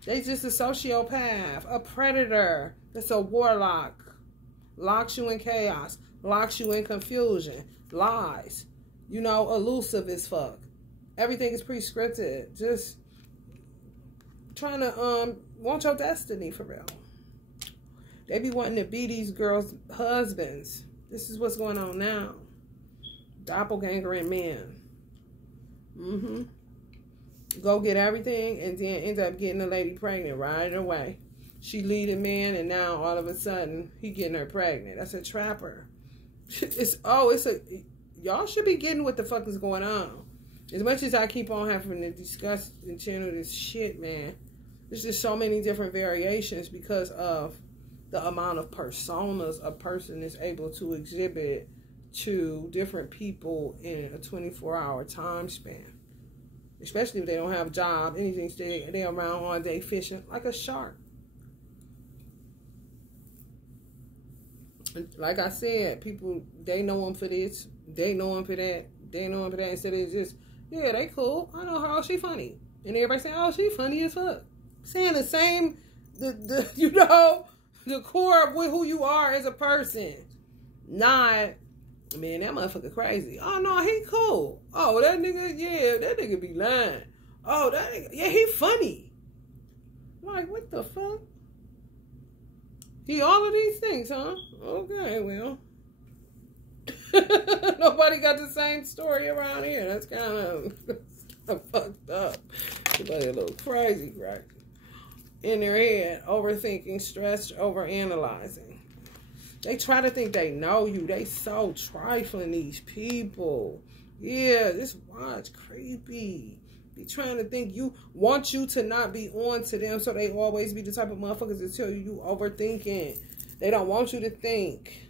They just a sociopath, a predator. That's a warlock. Locks you in chaos, locks you in confusion, lies. You know, elusive as fuck. Everything is prescripted. Just trying to want your destiny for real. They be wanting to be these girls' husbands. This is what's going on now. Doppelganger and men. Go get everything and then end up getting the lady pregnant right away. She lead a man and now all of a sudden he getting her pregnant. That's a trapper. Y'all should be getting what the fuck is going on. As much as I keep on having to discuss and channel this shit, man, there's just so many different variations because of the amount of personas a person is able to exhibit to different people in a 24-hour time span. Especially if they don't have a job, anything, they're around all day fishing like a shark. Like I said, people, they know them for this, they know them for that, they know them for that, instead of just, yeah, they cool, I know her, oh, she funny. And everybody saying, oh, she funny as fuck. Saying the same, you know, the core of who you are as a person. Not, man, that motherfucker crazy. Oh, no, he cool. Oh, that nigga, yeah, that nigga be lying. Oh, that nigga, yeah, he funny. Like, what the fuck? He all of these things, huh? Okay, well. Nobody got the same story around here. That's kind of fucked up. Everybody a little crazy, right? In their head, overthinking, stressed, overanalyzing. They try to think they know you. They so trifling, these people. Yeah, just watch, creepy. They trying to think you, want you to not be on to them, so they always be the type of motherfuckers that tell you overthinking. They don't want you to think.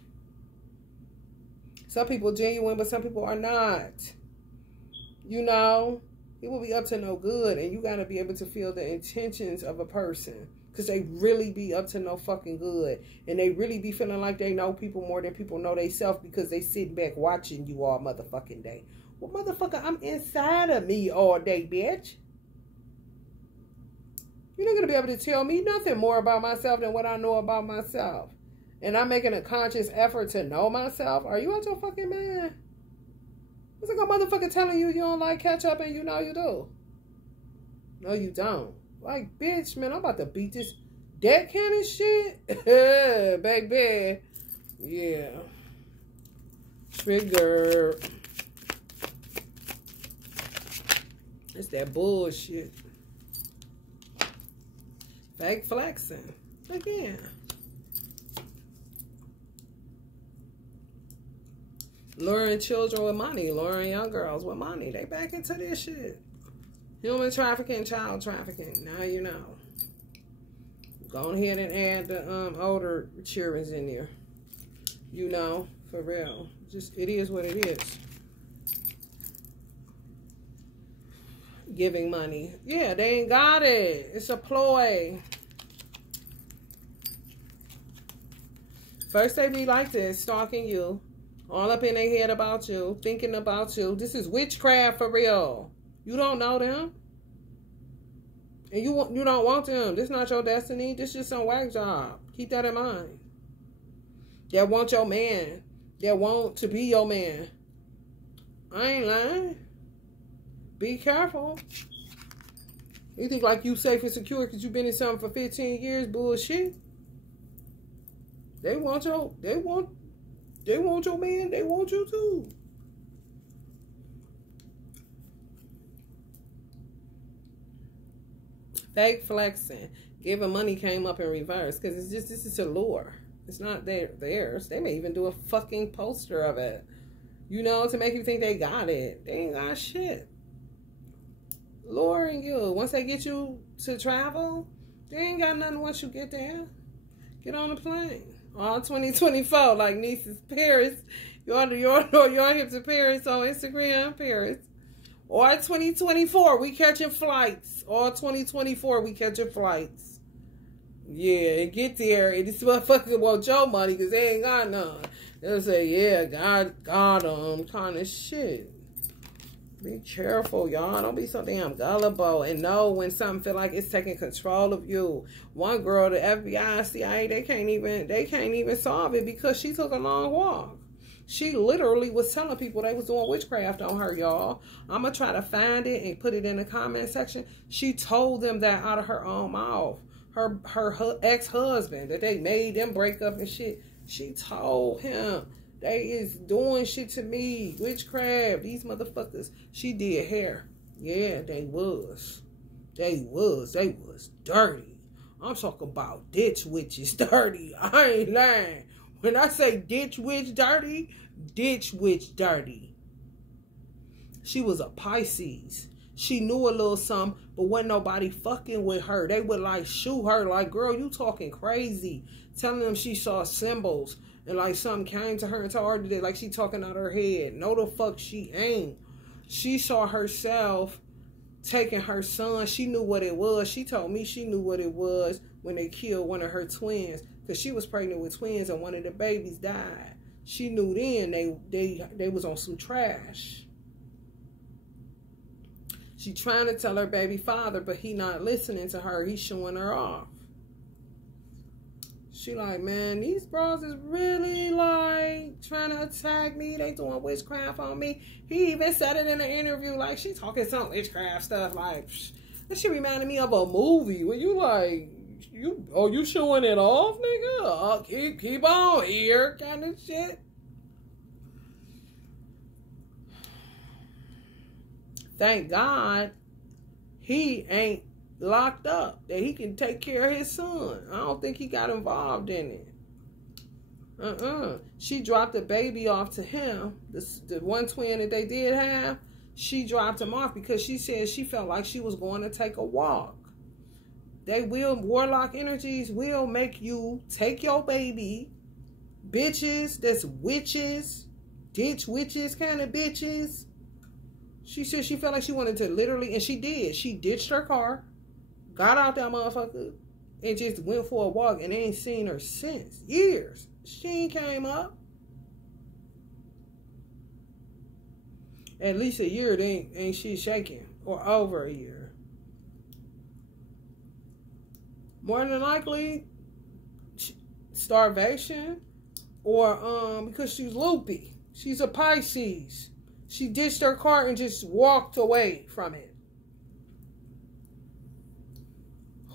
Some people genuine, but some people are not. You know, it will be up to no good, and you got to be able to feel the intentions of a person, because they really be up to no fucking good, and they really be feeling like they know people more than people know themselves, because they sit back watching you all motherfucking day. Well, motherfucker, I'm inside of me all day, bitch. You're not going to be able to tell me nothing more about myself than what I know about myself. And I'm making a conscious effort to know myself. Are you out your fucking mind? What's like a motherfucker telling you you don't like ketchup and you know you do? No, you don't. Like, bitch, man, I'm about to beat this that kind of shit. Baby. Yeah. Trigger. It's that bullshit. Fake flexing. Again. Luring children with money. Luring young girls with money. They back into this shit. Human trafficking, child trafficking. Now you know. Go ahead and add the older children's in there. You know, for real. Just, it is what it is. Giving money. Yeah, they ain't got it. It's a ploy. First they be like this, stalking you. All up in their head about you. Thinking about you. This is witchcraft for real. You don't know them. And you don't want them. This not your destiny. This just some whack job. Keep that in mind. They want your man. They want to be your man. I ain't lying. Be careful. You think like you safe and secure because you've been in something for 15 years? Bullshit. They want your man. They want you too. Fake flexing. Giving money came up in reverse because it's just, this is a lure. It's not theirs. They may even do a fucking poster of it. You know, to make you think they got it. They ain't got shit. Luring you. Once they get you to travel, they ain't got nothing once you get there. Get on the plane. All 2024, like nieces Paris. You're hip to Paris on Instagram, Paris. Or 2024, we catching flights. Or 2024, we catching flights. Yeah, and get there, and this motherfucker want your money because they ain't got none. They'll say, yeah, God got them, kind of shit. Be careful, y'all. Don't be so damn gullible. And know when something feel like it's taking control of you. One girl, the FBI, CIA, they can't even solve it because she took a long walk. She literally was telling people they was doing witchcraft on her, y'all. I'm going to try to find it and put it in the comment section. She told them that out of her own mouth. Her ex-husband, that they made them break up and shit. She told him, they is doing shit to me. Witchcraft. These motherfuckers. She did hair. Yeah, they was. They was dirty. I'm talking about ditch witches dirty. I ain't lying. When I say ditch witch dirty, ditch witch dirty. She was a Pisces. She knew a little something, but wasn't nobody fucking with her. They would like shoot her like, girl, you talking crazy. Telling them she saw symbols and like something came to her and told her that like she talking out her head. No, the fuck she ain't. She saw herself taking her son. She knew what it was. She told me she knew what it was when they killed one of her twins. Because she was pregnant with twins and one of the babies died. She knew then they was on some trash. She trying to tell her baby father, but he not listening to her. He's showing her off. She like, man, these bros is really like trying to attack me. They doing witchcraft on me. He even said it in the interview. Like, she talking some witchcraft stuff. Like, that shit reminded me of a movie where you like, you showing it off, nigga? Keep on here, kind of shit. Thank God he ain't locked up, that he can take care of his son. I don't think he got involved in it. She dropped the baby off to him. The one twin that they did have, she dropped him off because she said she felt like she was going to take a walk. Warlock energies will make you take your baby. Bitches, that's witches, ditch witches kind of bitches. She said she felt like she wanted to literally, and she did. She ditched her car, got out that motherfucker, and just went for a walk, and they ain't seen her since. Years. She ain't came up. At least a year, ain't she shaking. Or over a year. More than likely, starvation, or because she's loopy. She's a Pisces. She ditched her car and just walked away from it.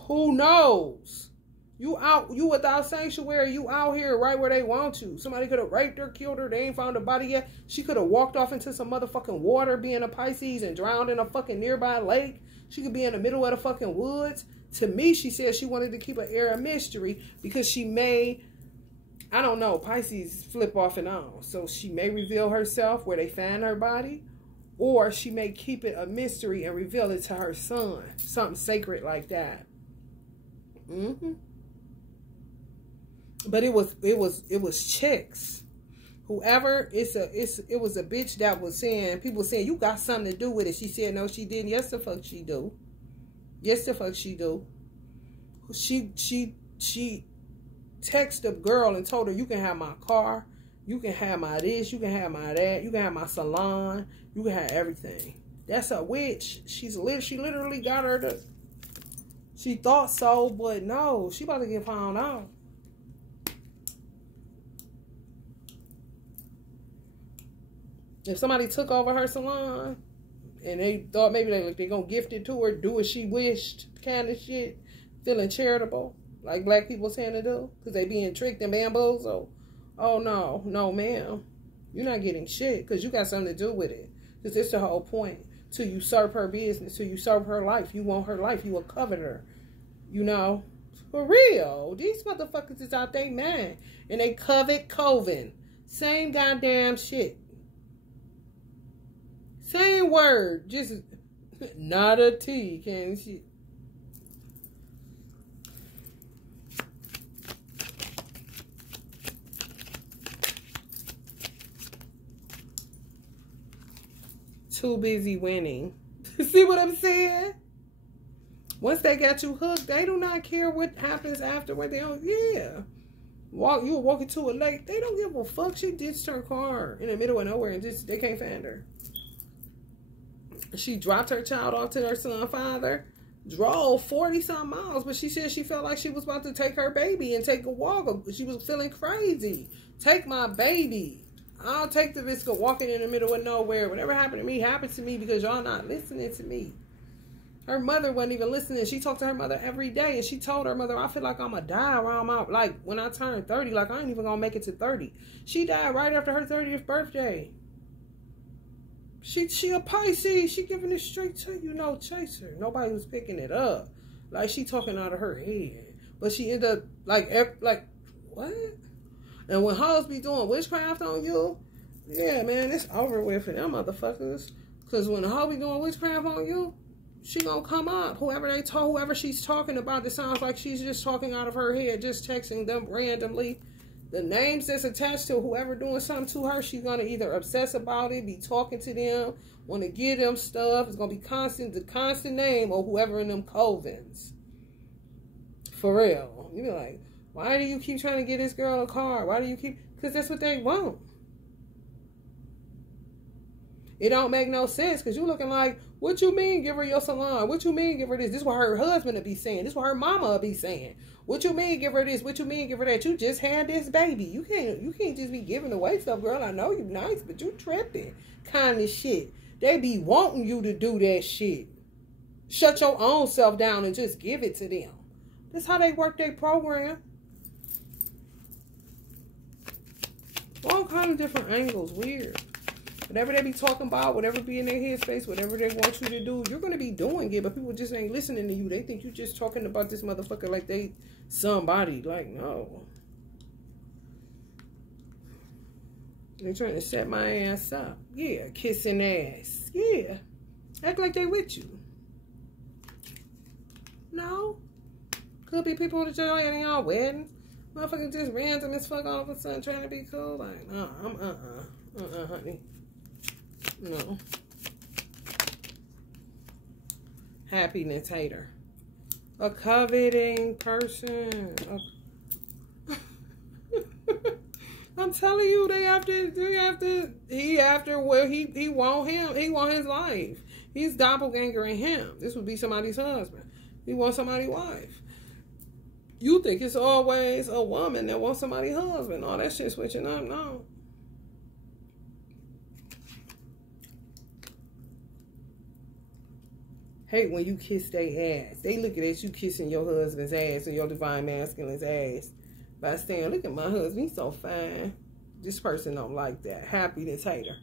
Who knows? You without sanctuary, you out here right where they want you. Somebody could have raped her, killed her, they ain't found a body yet. She could have walked off into some motherfucking water being a Pisces and drowned in a fucking nearby lake. She could be in the middle of the fucking woods. To me, she said she wanted to keep an air of mystery because she may, I don't know, Pisces flip off and on. So she may reveal herself where they find her body, Or she may keep it a mystery and reveal it to her son. Something sacred like that. But it was chicks. Whoever, it was a bitch that was saying, people saying, you got something to do with it. She said, no, she didn't. Yes, the fuck she do. Yes, the fuck she do. She texted a girl and told her, you can have my car. You can have my this. You can have my that. You can have my salon. You can have everything. That's a witch. She literally got her to, she thought so, but no, she about to get found out. If somebody took over her salon and they thought maybe they're going to gift it to her, do what she wished kind of shit, feeling charitable, like black people tend to do, because they being tricked and bamboozled. Oh, no. No, ma'am. You're not getting shit because you got something to do with it. Because it's the whole point. To usurp her business, to usurp her life. You want her life. You a coveter. You know? For real. These motherfuckers is out they mind. And they covet coven. Same goddamn shit. Same word, just not a T, can't she? Too busy winning. See what I'm saying? Once they got you hooked, they do not care what happens afterward. They don't, yeah. You were walking to a lake. They don't give a fuck. She ditched her car in the middle of nowhere and just, they can't find her. She dropped her child off to her son's father, drove 40-some miles, but she said she felt like she was about to take her baby and take a walk. She was feeling crazy. Take my baby. I'll take the risk of walking in the middle of nowhere. Whatever happened to me because y'all not listening to me. Her mother wasn't even listening. She talked to her mother every day, and she told her mother, I feel like I'm going to die around my, like, when I turn 30, like, I ain't even going to make it to 30. She died right after her 30th birthday. She a Pisces. She giving it straight to you, no chaser. Nobody was picking it up. Like, she talking out of her head. But she ended up, like, what? And when hoes be doing witchcraft on you, yeah, man, it's over with for them motherfuckers. Because when the hoe be doing witchcraft on you, she gonna come up. Whoever she's talking about, it sounds like she's just talking out of her head, just texting them randomly. The names that's attached to whoever doing something to her, she's going to either obsess about it, be talking to them, want to give them stuff. It's going to be the constant name of whoever in them covens. For real. You be like, why do you keep trying to get this girl a car? Why do you keep... Because that's what they want. It don't make no sense because you looking like, what you mean give her your salon? What you mean give her this? This is what her husband will be saying. This is what her mama will be saying. What you mean give her this? What you mean give her that? You just had this baby. You can't just be giving away stuff, girl. I know you nice, but you tripping. Kind of shit. They be wanting you to do that shit. Shut your own self down and just give it to them. That's how they work their program. All kind of different angles. Weird. Whatever they be talking about, whatever be in their headspace, whatever they want you to do, you're going to be doing it. But people just ain't listening to you. They think you just talking about this motherfucker like they somebody. Like, no. They trying to set my ass up. Yeah, kissing ass. Yeah. Act like they with you. No. Could be people that just ain't y'all weddings. Motherfucker just random as fuck all of a sudden trying to be cool. Like, no, I'm honey. No. Happiness hater. A coveting person. I'm telling you, he want his life. He's doppelgangering him. This would be somebody's husband. He wants somebody's wife. You think it's always a woman that wants somebody's husband. All that shit switching up. No. Hate when you kiss their ass. They looking at you kissing your husband's ass or your divine masculine's ass by saying, look at my husband, he's so fine. This person don't like that. Happiness hater.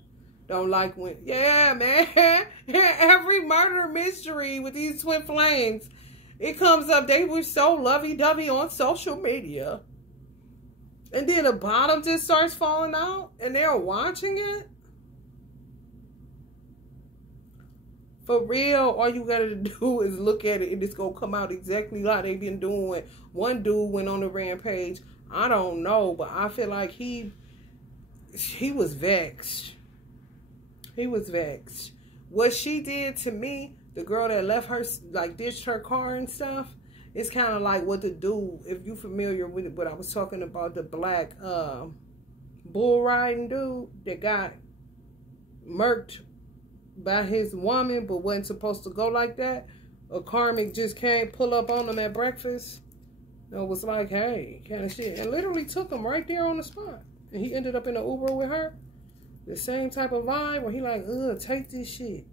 Don't like when, yeah, man. Every murder mystery with these twin flames, it comes up, they were so lovey-dovey on social media. And then the bottom just starts falling out and they're watching it. For real, all you gotta do is look at it and it's gonna come out exactly like they've been doing. One dude went on a rampage. I don't know, but I feel like he was vexed. He was vexed. What she did to me, the girl that left her, like ditched her car and stuff, it's kind of like what the dude, if you familiar with it, but I was talking about the black bull riding dude that got murked by his woman but wasn't supposed to go like that. A karmic just came, pull up on him at breakfast and was like, hey, kind of shit. And literally took him right there on the spot. And he ended up in an Uber with her. The same type of vibe where he like, ugh, take this shit.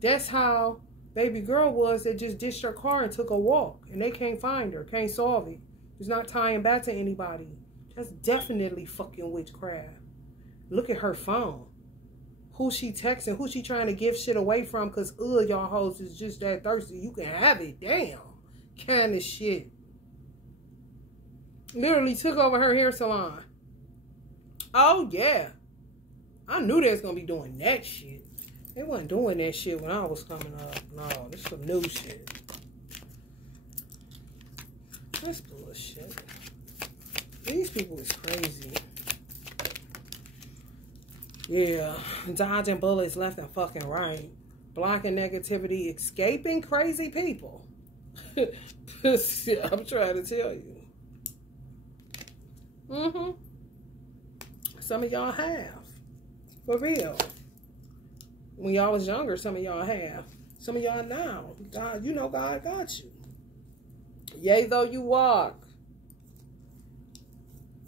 That's how baby girl was that just ditched her car and took a walk. And they can't find her, can't solve it. It's not tying back to anybody. That's definitely fucking witchcraft. Look at her phone. Who she texting, who she trying to give shit away from, because y'all hoes is just that thirsty. You can have it, damn. Kind of shit. Literally took over her hair salon. Oh, yeah. I knew they was going to be doing that shit. They wasn't doing that shit when I was coming up. No, this is some new shit. That's bullshit. These people is crazy. Yeah, dodging bullets left and fucking right. Blocking negativity, escaping crazy people. I'm trying to tell you. Some of y'all have. For real. When y'all was younger, some of y'all have. Some of y'all now. God, you know God got you. Yea, though you walk.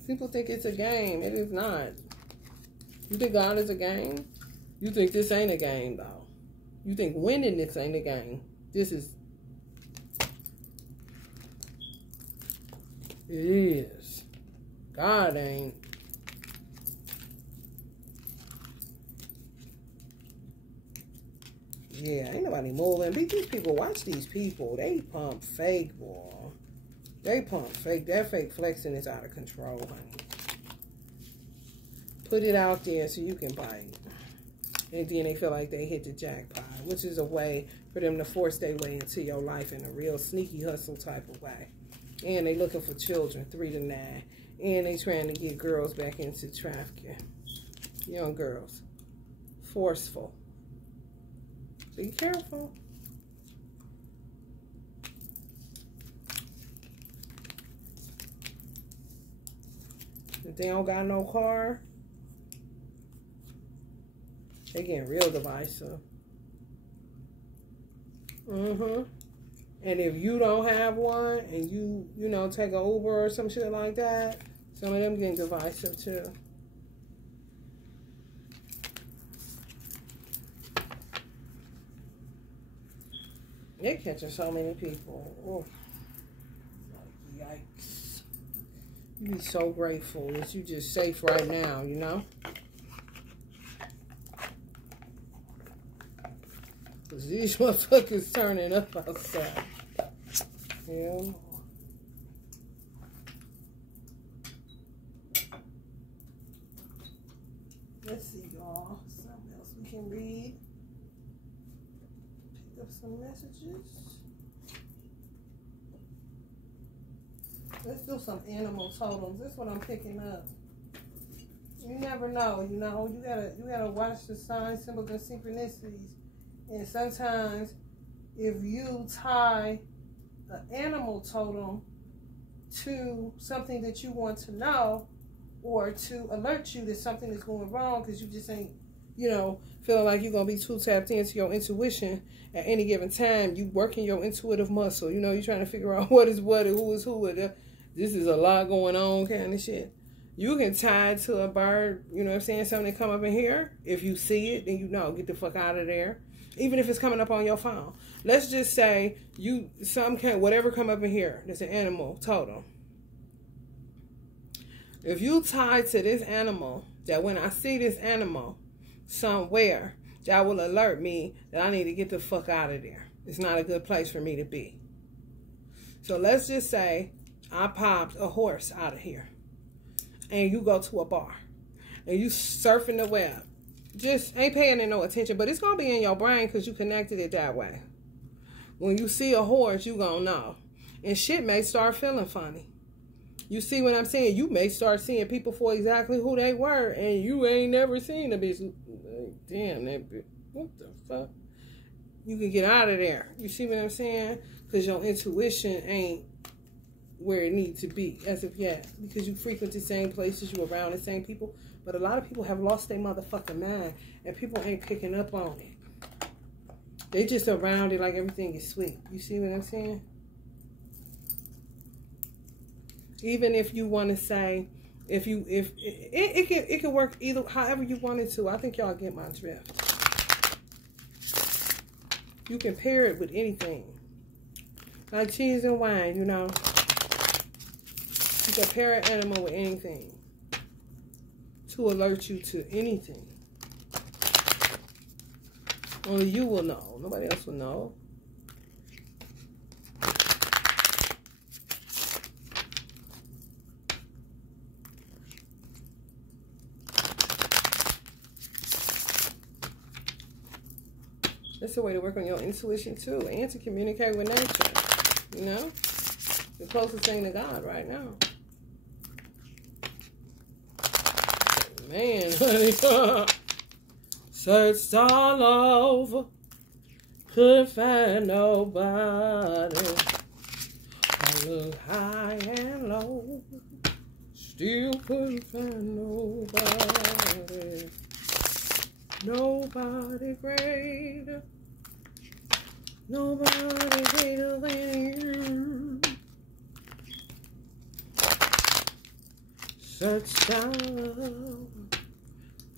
People think it's a game. It is not. You think God is a game? You think this ain't a game, though. You think winning this ain't a game. This is... It is. God ain't. Yeah, ain't nobody moving. These people, watch these people. They pump fake, boy. They pump fake. That fake flexing is out of control, honey. Put it out there so you can bite. And then they feel like they hit the jackpot, which is a way for them to force their way into your life in a real sneaky hustle type of way. And they looking for children, 3 to 9. And they trying to get girls back into trafficking. Young girls. Forceful. Be careful. If they don't got no car, they getting real divisive. And if you don't have one and you know, take an Uber or some shit like that, some of them getting divisive too. They're catching so many people. Oh, yikes. You be so grateful that you just safe right now, you know? Because these motherfuckers turning up outside. Yeah. Let's see, y'all. Something else we can read. Pick up some messages. Let's do some animal totems. This is what I'm picking up. You never know, you know. You gotta watch the signs, symbols, and synchronicities. And sometimes, if you tie an animal totem to something that you want to know, or to alert you that something is going wrong, because you just ain't, you know, feeling like you're going to be too tapped into your intuition at any given time. You working your intuitive muscle. You know, you're trying to figure out what is what and who is who. This is a lot going on kind of shit. You can tie it to a bird, you know what I'm saying, something that come up in here. If you see it, then you know, get the fuck out of there. Even if it's coming up on your phone. Let's just say whatever come up in here, that's an animal totem. If you tie to this animal, that when I see this animal somewhere, that will alert me that I need to get the fuck out of there. It's not a good place for me to be. So let's just say I popped a horse out of here. And you go to a bar. And you surfing the web. just ain't paying it no attention. But it's going to be in your brain because you connected it that way. When you see a horse, you going to know. And shit may start feeling funny. You see what I'm saying? You may start seeing people for exactly who they were, and you ain't never seen a bitch. Damn, that bitch. What the fuck? You can get out of there. You see what I'm saying? Because your intuition ain't where it needs to be as of yet. Because you frequent the same places, you around the same people. But a lot of people have lost their motherfucking mind, and people ain't picking up on it. They just around it like everything is sweet. You see what I'm saying? Even if you want to say, if it can work either however you want it to. I think y'all get my drift. You can pair it with anything, like cheese and wine. You know, you can pair an animal with anything to alert you to anything. Only you will know. Nobody else will know. That's a way to work on your intuition too, and to communicate with nature. You know, the closest thing to God right now. Man, honey, searched all over, couldn't find nobody. I looked high and low, still couldn't find nobody. Nobody greater, nobody greater than you. Search down.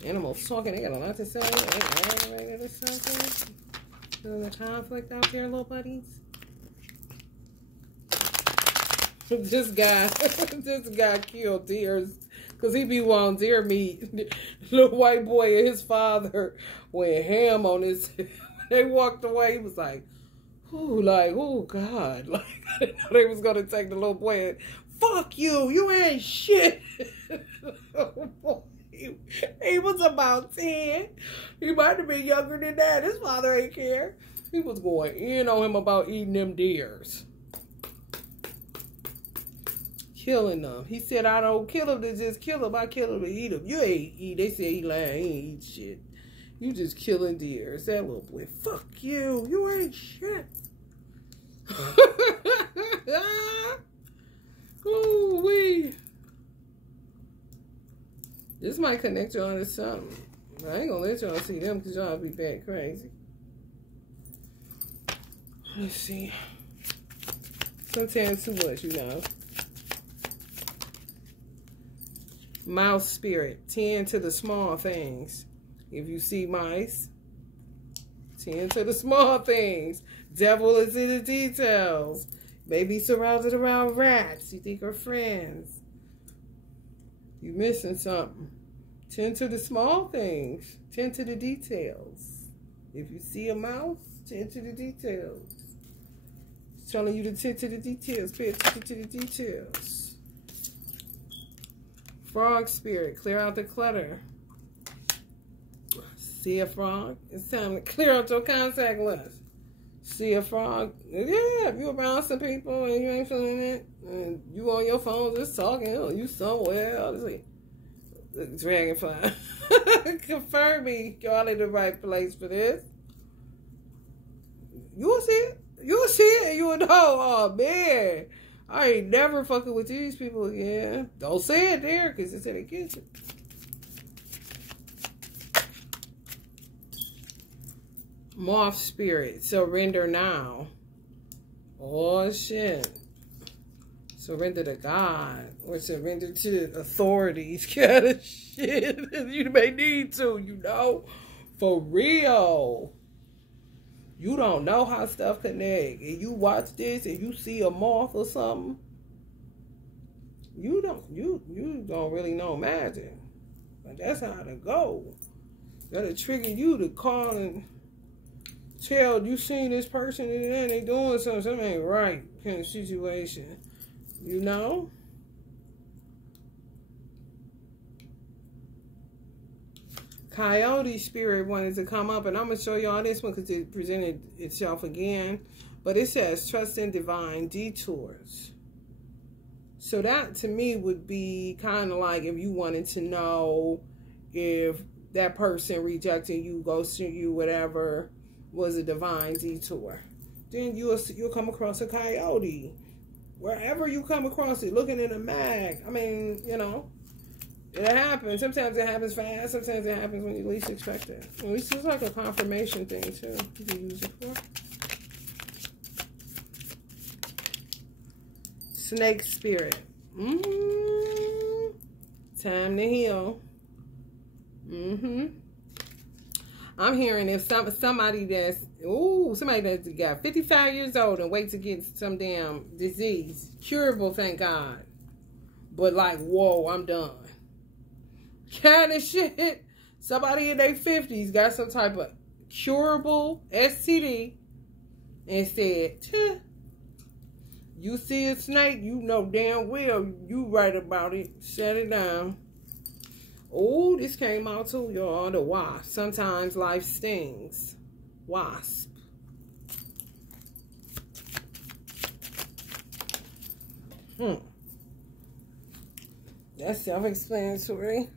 Animals talking, they got a lot to say. Ain't all ready to something. Feeling the conflict out there, little buddies. This guy killed deers. Because he be wanting deer meat. Little white boy and his father went ham on his... They walked away. He was like, oh, God. Like, I didn't know they was going to take the little boy and, fuck you. You ain't shit. He was about 10. He might have been younger than that. His father ain't care. He was going in on him about eating them deers. Killing them. He said, I don't kill them to just kill them. I kill them to eat them. You ain't eat. They say he lying. He ain't eat shit. You just killing deers. That little boy. Fuck you. You ain't shit. Ooh wee. This might connect y'all to something. I ain't gonna let y'all see them because y'all be bad crazy. Let's see. Sometimes too much, you know. Mouse spirit, tend to the small things. If you see mice, tend to the small things. Devil is in the details. Maybe surrounded around rats you think are friends. You missing something. Tend to the small things. Tend to the details. If you see a mouse, tend to the details. It's telling you to tend to the details. Pay attention to the details. Frog spirit, clear out the clutter. See a frog? It's time to clear out your contact list. See a frog? Yeah, if you're around some people and you ain't feeling it, and you on your phone just talking, you somewhere. Dragonfly. Confirm me, y'all in the right place for this. You'll see it. You'll see it and you'll know, oh man, I ain't never fucking with these people again. Don't say it there because it's in the kitchen. Moth spirit, surrender now. Oh shit. Surrender to God or surrender to authorities kind of shit. You may need to, you know. For real. You don't know how stuff connect. And you watch this and you see a moth or something. You don't really know magic. But that's how to go. That'll trigger you to call and tell you seen this person and then they doing something ain't right kind of situation. You know? Coyote spirit wanted to come up, and I'm going to show y'all this one because it presented itself again. But it says, trust in divine detours. So that, to me, would be kind of like if you wanted to know if that person rejecting you, ghosting you, whatever, was a divine detour. Then you'll come across a coyote. Wherever you come across it, looking in a mag. I mean, you know, it happens. Sometimes it happens fast. Sometimes it happens when you least expect it. And it's just like a confirmation thing, too. You can use it for. Snake spirit. Time to heal. I'm hearing if somebody that's got 55 years old and wait to get some damn disease, curable, thank God, but like, whoa, I'm done, kind of shit. Somebody in their 50s got some type of curable STD and said, you see a snake, you know damn well you right about it. Shut it down. Oh, this came out too, y'all. The wasp. Sometimes life stings. Wasp. That's self-explanatory.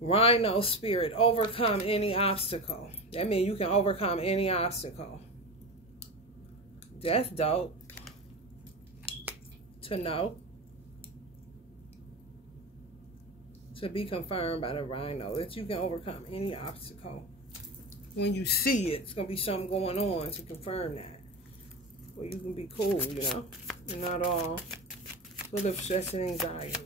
Rhino spirit. Overcome any obstacle. That means you can overcome any obstacle. That's dope to know. To be confirmed by the rhino that you can overcome any obstacle. When you see it, it's going to be something going on to confirm that. Well, you can be cool, you know. You're not all full of stress and anxiety.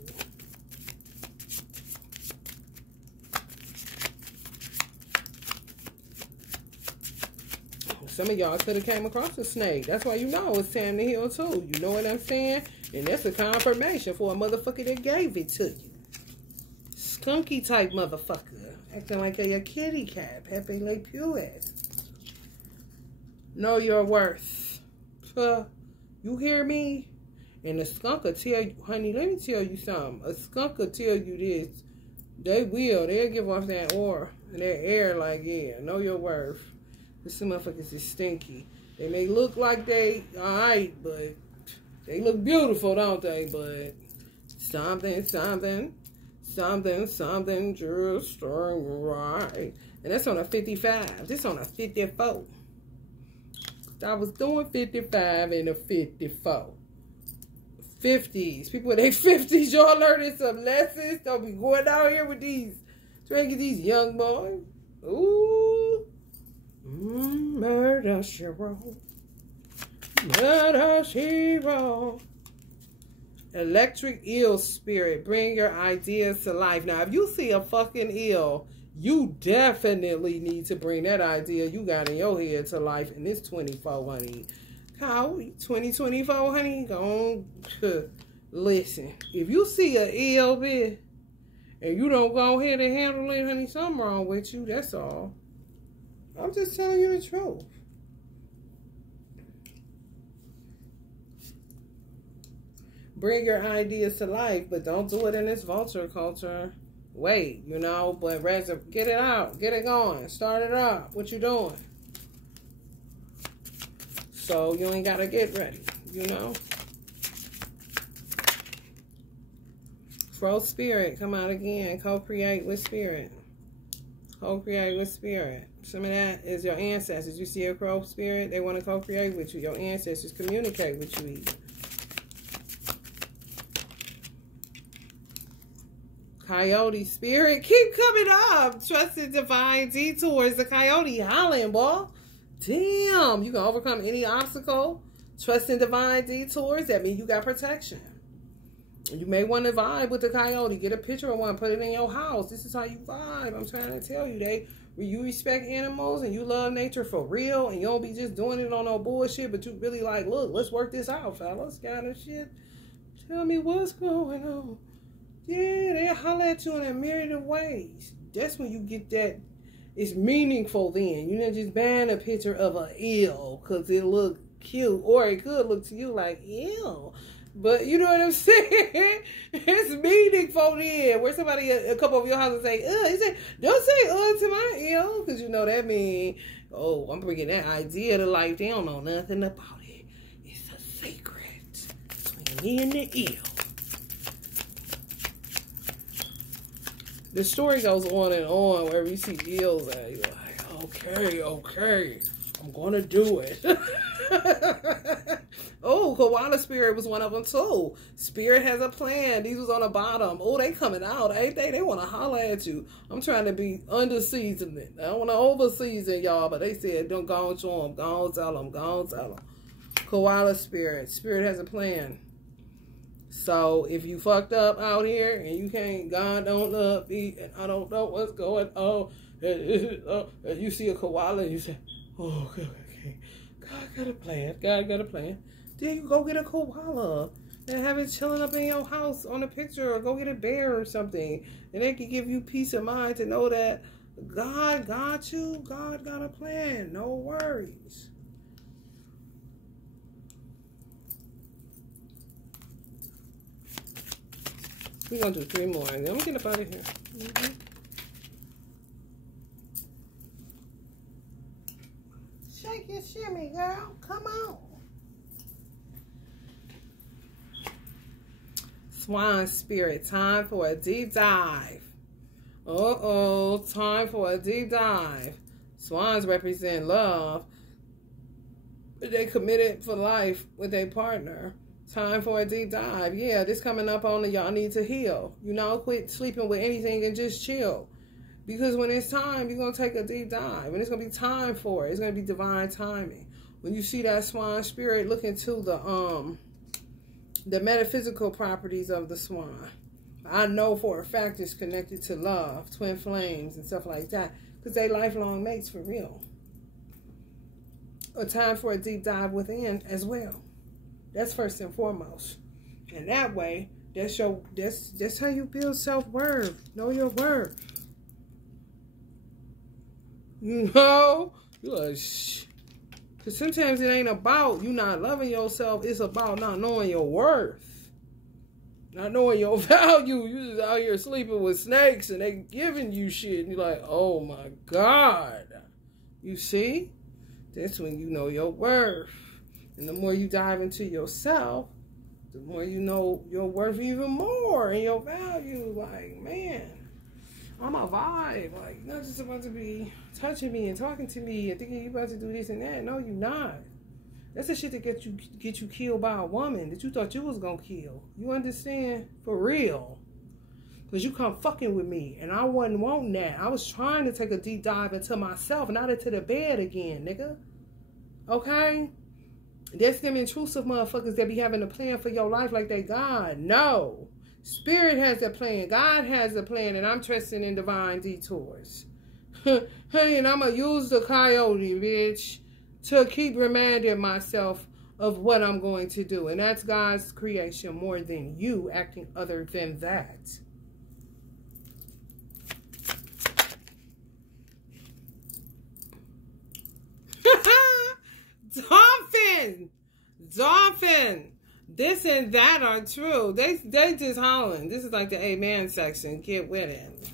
Some of y'all could have came across a snake. That's why you know it's time to heal too. You know what I'm saying? And that's a confirmation for a motherfucker that gave it to you. Skunky type motherfucker. Acting like a kitty cat. Pepe Le Pew ass. Know your worth. You hear me? And a skunk will tell you, honey, let me tell you something. A skunk will tell you this. They will. They'll give off that aura and that air like, yeah, know your worth. This motherfuckers is stinky. They may look like they alright, but they look beautiful, don't they? But something just right. And that's on a 55. This on a 54. I was doing 55 and a 54. 50s. People in their 50s, y'all learning some lessons. Don't be going out here with these, drinking these young boys. Ooh. Murder, she wrote. Murder, she wrote. Electric eel spirit. Bring your ideas to life. Now, if you see a fucking eel, you definitely need to bring that idea you got in your head to life in this 24, honey. How 2024, honey? Go on. Listen, if you see an eel, bitch, and you don't go ahead and handle it, honey, something wrong with you. That's all. I'm just telling you the truth. Bring your ideas to life, but don't do it in this vulture culture. Wait, you know, but rather get it out, get it going, start it up. What you doing? So you ain't gotta get ready, you know. Crow spirit, come out again. Co-create with spirit. Co-create with spirit. Some of that is your ancestors. You see a crow spirit, they want to co-create with you. Your ancestors communicate with you even. Coyote spirit, keep coming up. Trusted divine detours. The coyote hollering, boy. Damn, you can overcome any obstacle. Trust in divine detours. That means you got protection. You may want to vibe with the coyote. Get a picture of one. Put it in your house. This is how you vibe. I'm trying to tell you. You respect animals and you love nature for real. And you don't be just doing it on no bullshit. But you really like, look, let's work this out, fellas. Kind of shit. Tell me what's going on. Yeah, they holler at you in a myriad of ways. That's when you get that. It's meaningful then. You don't just ban a picture of an eel because it look cute. Or it could look to you like, ew. But you know what I'm saying? It's meaning for them. Where somebody, a couple of your houses say, you say, don't say, to my ear. Because you know that means, oh, I'm bringing that idea to life. They don't know nothing about it. It's a secret between me and the ear. The story goes on and on wherever you see eels at. You're like, okay, I'm going to do it. Oh, koala spirit was one of them too. Spirit has a plan. These was on the bottom. Oh, they coming out, ain't they? They want to holler at you. I'm trying to be under-seasoned. I don't want to over-season y'all, but they said, don't go on to them. Go on, tell them. Go on, tell them. Koala spirit. Spirit has a plan. So, if you fucked up out here and you can't, God don't love me, and I don't know what's going on, and you see a koala and you say, oh, okay. God got a plan. God got a plan. Then you go get a koala and have it chilling up in your house on a picture, or go get a bear or something. And they can give you peace of mind to know that God got you. God got a plan. No worries. We're going to do 3 more. And then we get up out of here. Shake your shimmy, girl. Come on. Swan spirit, time for a deep dive. Time for a deep dive. Swans represent love. They committed for life with their partner. Time for a deep dive. Yeah, this coming up on y'all need to heal. You know, quit sleeping with anything and just chill. Because when it's time, you're going to take a deep dive. And it's going to be time for it. It's going to be divine timing. When you see that swan spirit, look into the metaphysical properties of the swan. I know for a fact it's connected to love, twin flames, and stuff like that. Because they lifelong mates for real. A time for a deep dive within as well. That's first and foremost. And that way, that's how you build self-worth. Know your worth. You know? You're like, shh. Because sometimes it ain't about you not loving yourself. It's about not knowing your worth. Not knowing your value. You just out here sleeping with snakes and they giving you shit. And you're like, oh my God. You see? That's when you know your worth. And the more you dive into yourself, the more you know your worth even more and your value. Like, man, I'm a vibe. Like, you're not just about to be touching me and talking to me and thinking you about to do this and that. No, you're not. That's the shit that get you killed by a woman that you thought you was gonna kill. You understand? For real. Because you come fucking with me. And I wasn't wanting that. I was trying to take a deep dive into myself, not into the bed again, nigga. Okay? That's them intrusive motherfuckers that be having a plan for your life like they God. No. Spirit has a plan. God has a plan. And I'm trusting in divine detours. Hey, and I'm going to use the coyote, bitch, to keep reminding myself of what I'm going to do. And that's God's creation more than you acting other than that. Dolphin. This and that are true. They just hollering. This is like the amen section. Get with it.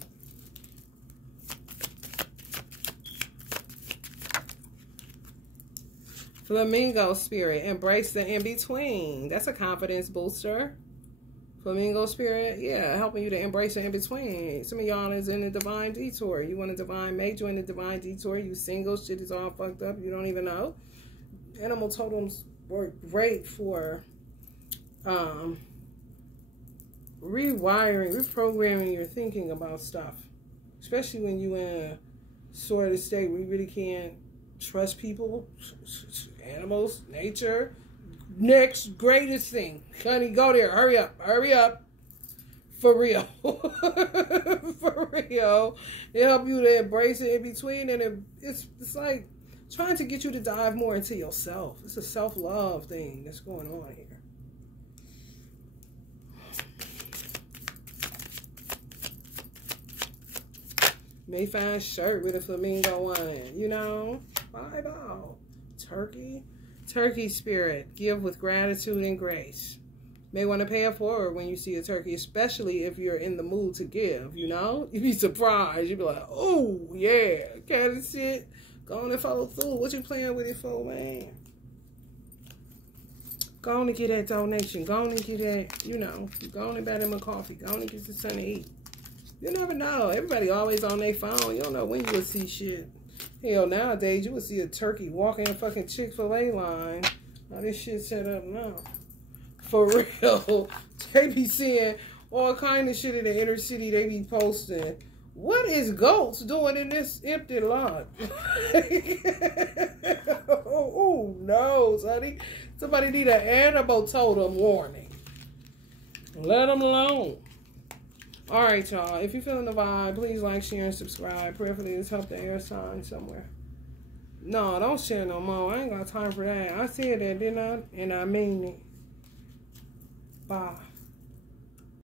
Flamingo spirit. Embrace the in-between. That's a confidence booster. Flamingo spirit. Yeah, helping you to embrace the in-between. Some of y'all is in the divine detour. You want a divine mate, join the divine detour. You single. Shit is all fucked up. You don't even know. Animal totems work great for reprogramming your thinking about stuff. Especially when you're in a sort of state where you really can't trust people, animals, nature. Next greatest thing. Honey, go there. Hurry up. Hurry up. For real. For real. It help you to embrace it in between. And it's like trying to get you to dive more into yourself. It's a self-love thing that's going on here. Mayfine shirt with a flamingo on it, you know? Vibe out. Turkey. Turkey spirit. Give with gratitude and grace. May want to pay it forward when you see a turkey, especially if you're in the mood to give, you know? You'd be surprised. You'd be like, oh, yeah, kind of shit. Go on and follow through. What you playing with it for, man? Go on and get that donation. Go on and get that, you know, go on and buy them a coffee. Go on and get the son to eat. You never know. Everybody always on their phone. You don't know when you will see shit. Hell, nowadays, you would see a turkey walking a fucking Chick-fil-A line. Now, this shit set up now. For real. They be seeing all kind of shit in the inner city. They be posting. What is goats doing in this empty lot? Oh, no, sonny. Somebody need an animal totem warning. Let them alone. All right, y'all. If you're feeling the vibe, please like, share, and subscribe. Prayerfully, this help the air sign somewhere. No, don't share no more. I ain't got time for that. I said that, didn't I? And I mean it. Bye.